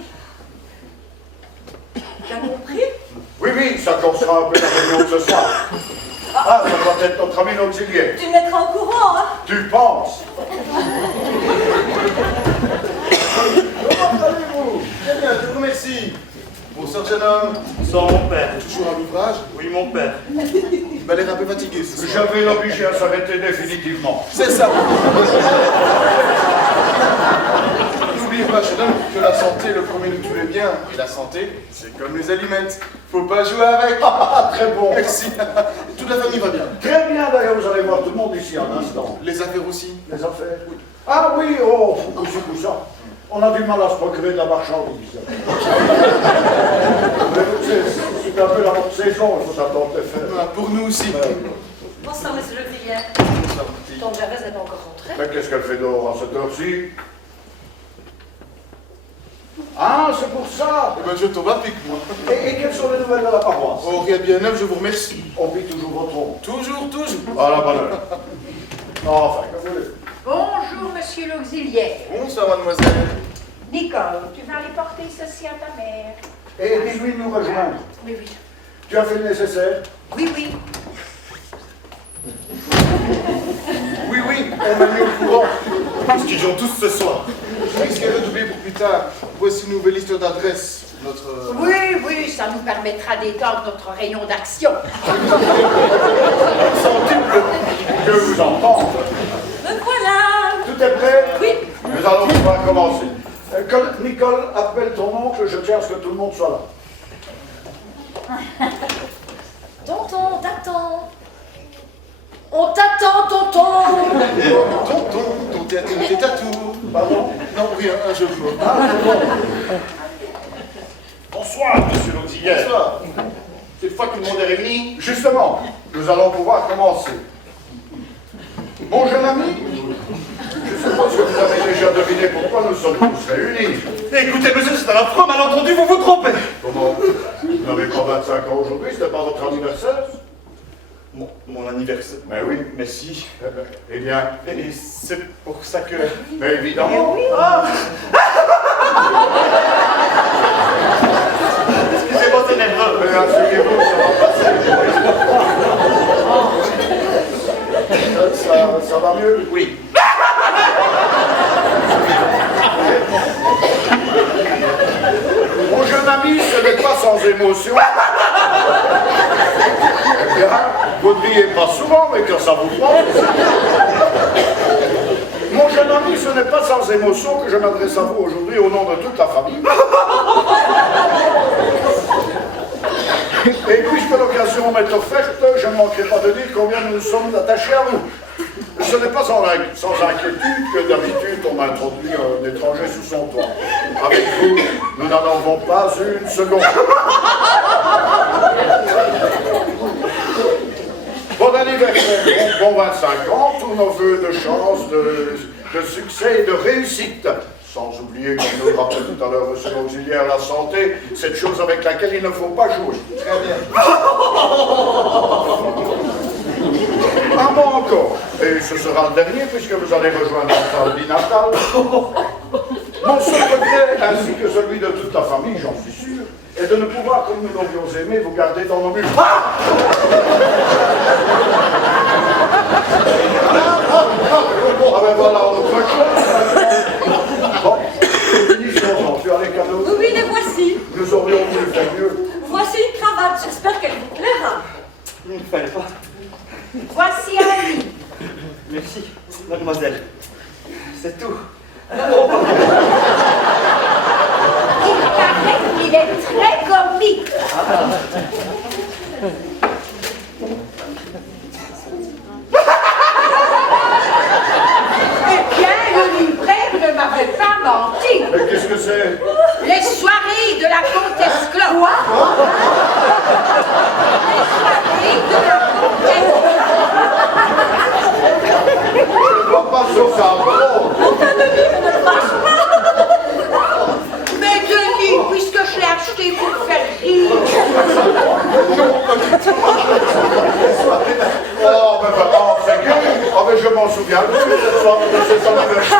Tu as compris? Oui, oui, ça corsera un peu la réunion de ce soir. Ah, ça doit être notre ami l'auxiliaire. Tu me mettras au courant, hein? Tu penses? Comment allez-vous? Très bien, je vous remercie. Bonsoir, jeune homme. Sans mon père. Toujours à l'ouvrage? Oui, mon père. Il m'a l'air un peu fatigué ce soir. Je vais l'obliger à s'arrêter définitivement. C'est ça. N'oubliez pas, jeune homme, que la santé, le premier de tous les biens. Et la santé, c'est comme les allumettes. Faut pas jouer avec. Ah, très bon. Merci. Toute la famille va bien. Très bien, d'ailleurs, vous allez voir tout le monde ici en un instant. Les affaires aussi. Les affaires? Oui. Ah oui, oh, c'est ça. On a du mal à se procurer de la marchandise. C'est un peu la bonne saison, il faut attendre les fêtes. Ah, pour nous aussi. Bonsoir, monsieur l'auxiliaire. Bonsoir, petit. Tante Gervaise n'est pas encore rentrée. Mais qu'est-ce qu'elle fait dehors à cette heure-ci? Ah, c'est pour ça. Eh ben, je tombe à pic, moi. Et quelles sont les nouvelles de la paroisse? Oh, rien de bien neuf, je vous remercie. On vit toujours votre ombre. Toujours, toujours. Ah, la bonne heure. Enfin, comme vous voulez. Bonjour, monsieur l'auxiliaire. Bonsoir, mademoiselle. Nicole, tu vas aller porter ceci à ta mère. Et dis-lui de nous rejoindre. Oui, oui. Tu as fait le nécessaire? Oui, oui. Oui, oui, on m'a mis au courant. Nous studions tous ce soir. Je risquerais d'oublier pour plus tard. Voici une nouvelle liste d'adresses. Notre... Oui, oui, ça nous permettra d'étendre notre rayon d'action. Je vous entends. Me voilà! Tout est prêt? Oui. Nous allons pouvoir commencer. Nicole, appelle ton oncle, je tiens à ce que tout le monde soit là. Tonton, on t'attend. On t'attend, tonton! Ton théâtre était tatou. Pardon? Non, rien, un jeu de mots. Ah, c'est bon. Bonsoir, monsieur l'auxiliaire. Bonsoir. Cette fois que tout le monde est réuni, Justement, nous allons pouvoir commencer. Mon jeune ami, je suppose que vous avez déjà deviné pourquoi nous sommes tous réunis. Écoutez, monsieur, c'est un affreux malentendu, vous vous trompez. Comment? Vous n'avez pas 25 ans aujourd'hui, ce n'est pas votre anniversaire? Mon anniversaire. Mais oui. Mais si. Eh bien, Et c'est pour ça que... mais évidemment. Excusez-moi, c'est nerveux. Mais asseyez-vous, ça va passer. émotions. Eh bien, vous ne riez pas souvent, mais quand ça vous prend. Mon jeune ami, ce n'est pas sans émotion que je m'adresse à vous aujourd'hui au nom de toute la famille. Et puisque l'occasion m'est offerte, je ne manquerai pas de dire combien nous sommes attachés à vous. Ce n'est pas sans inquiétude que d'habitude on introduit un étranger sous son toit. Avec vous, nous n'en avons pas une seconde. Bon anniversaire, bon 25 ans, tous nos vœux de chance, de succès et de réussite. Sans oublier, comme nous le rappelait tout à l'heure monsieur l'auxiliaire, la santé, cette chose avec laquelle il ne faut pas jouer. Très bien. Un mot encore, et ce sera le dernier puisque vous allez rejoindre la salle binatale. Mon seul regret, ainsi que celui de toute la famille, j'en suis sûr, est de ne pouvoir, comme nous l'aurions aimé, vous garder dans nos murs. Ah ben voilà, autre chose. Bon, finissons-en. Tu as les cadeaux? Oui, les voici. Nous aurions voulu faire mieux. Voici une cravate, j'espère qu'elle vous plaira. Il ne fallait pas. Voici un lit. Merci, mademoiselle. C'est tout. Il paraît qu'il est très comique. Eh bien, le libraire ne m'avait pas menti. Mais qu'est-ce que c'est? Les soirées de la comtesse Claude. Quoi? Les soirées de la comtesse Je ne vois pas sur ça. Enfin, le livre ne le marche pas. Mais Denis, puisque je l'ai acheté pour faire rire. Oh, mais c'est gay. Oh, mais je m'en souviens plus de cette soirée de cet anniversaire.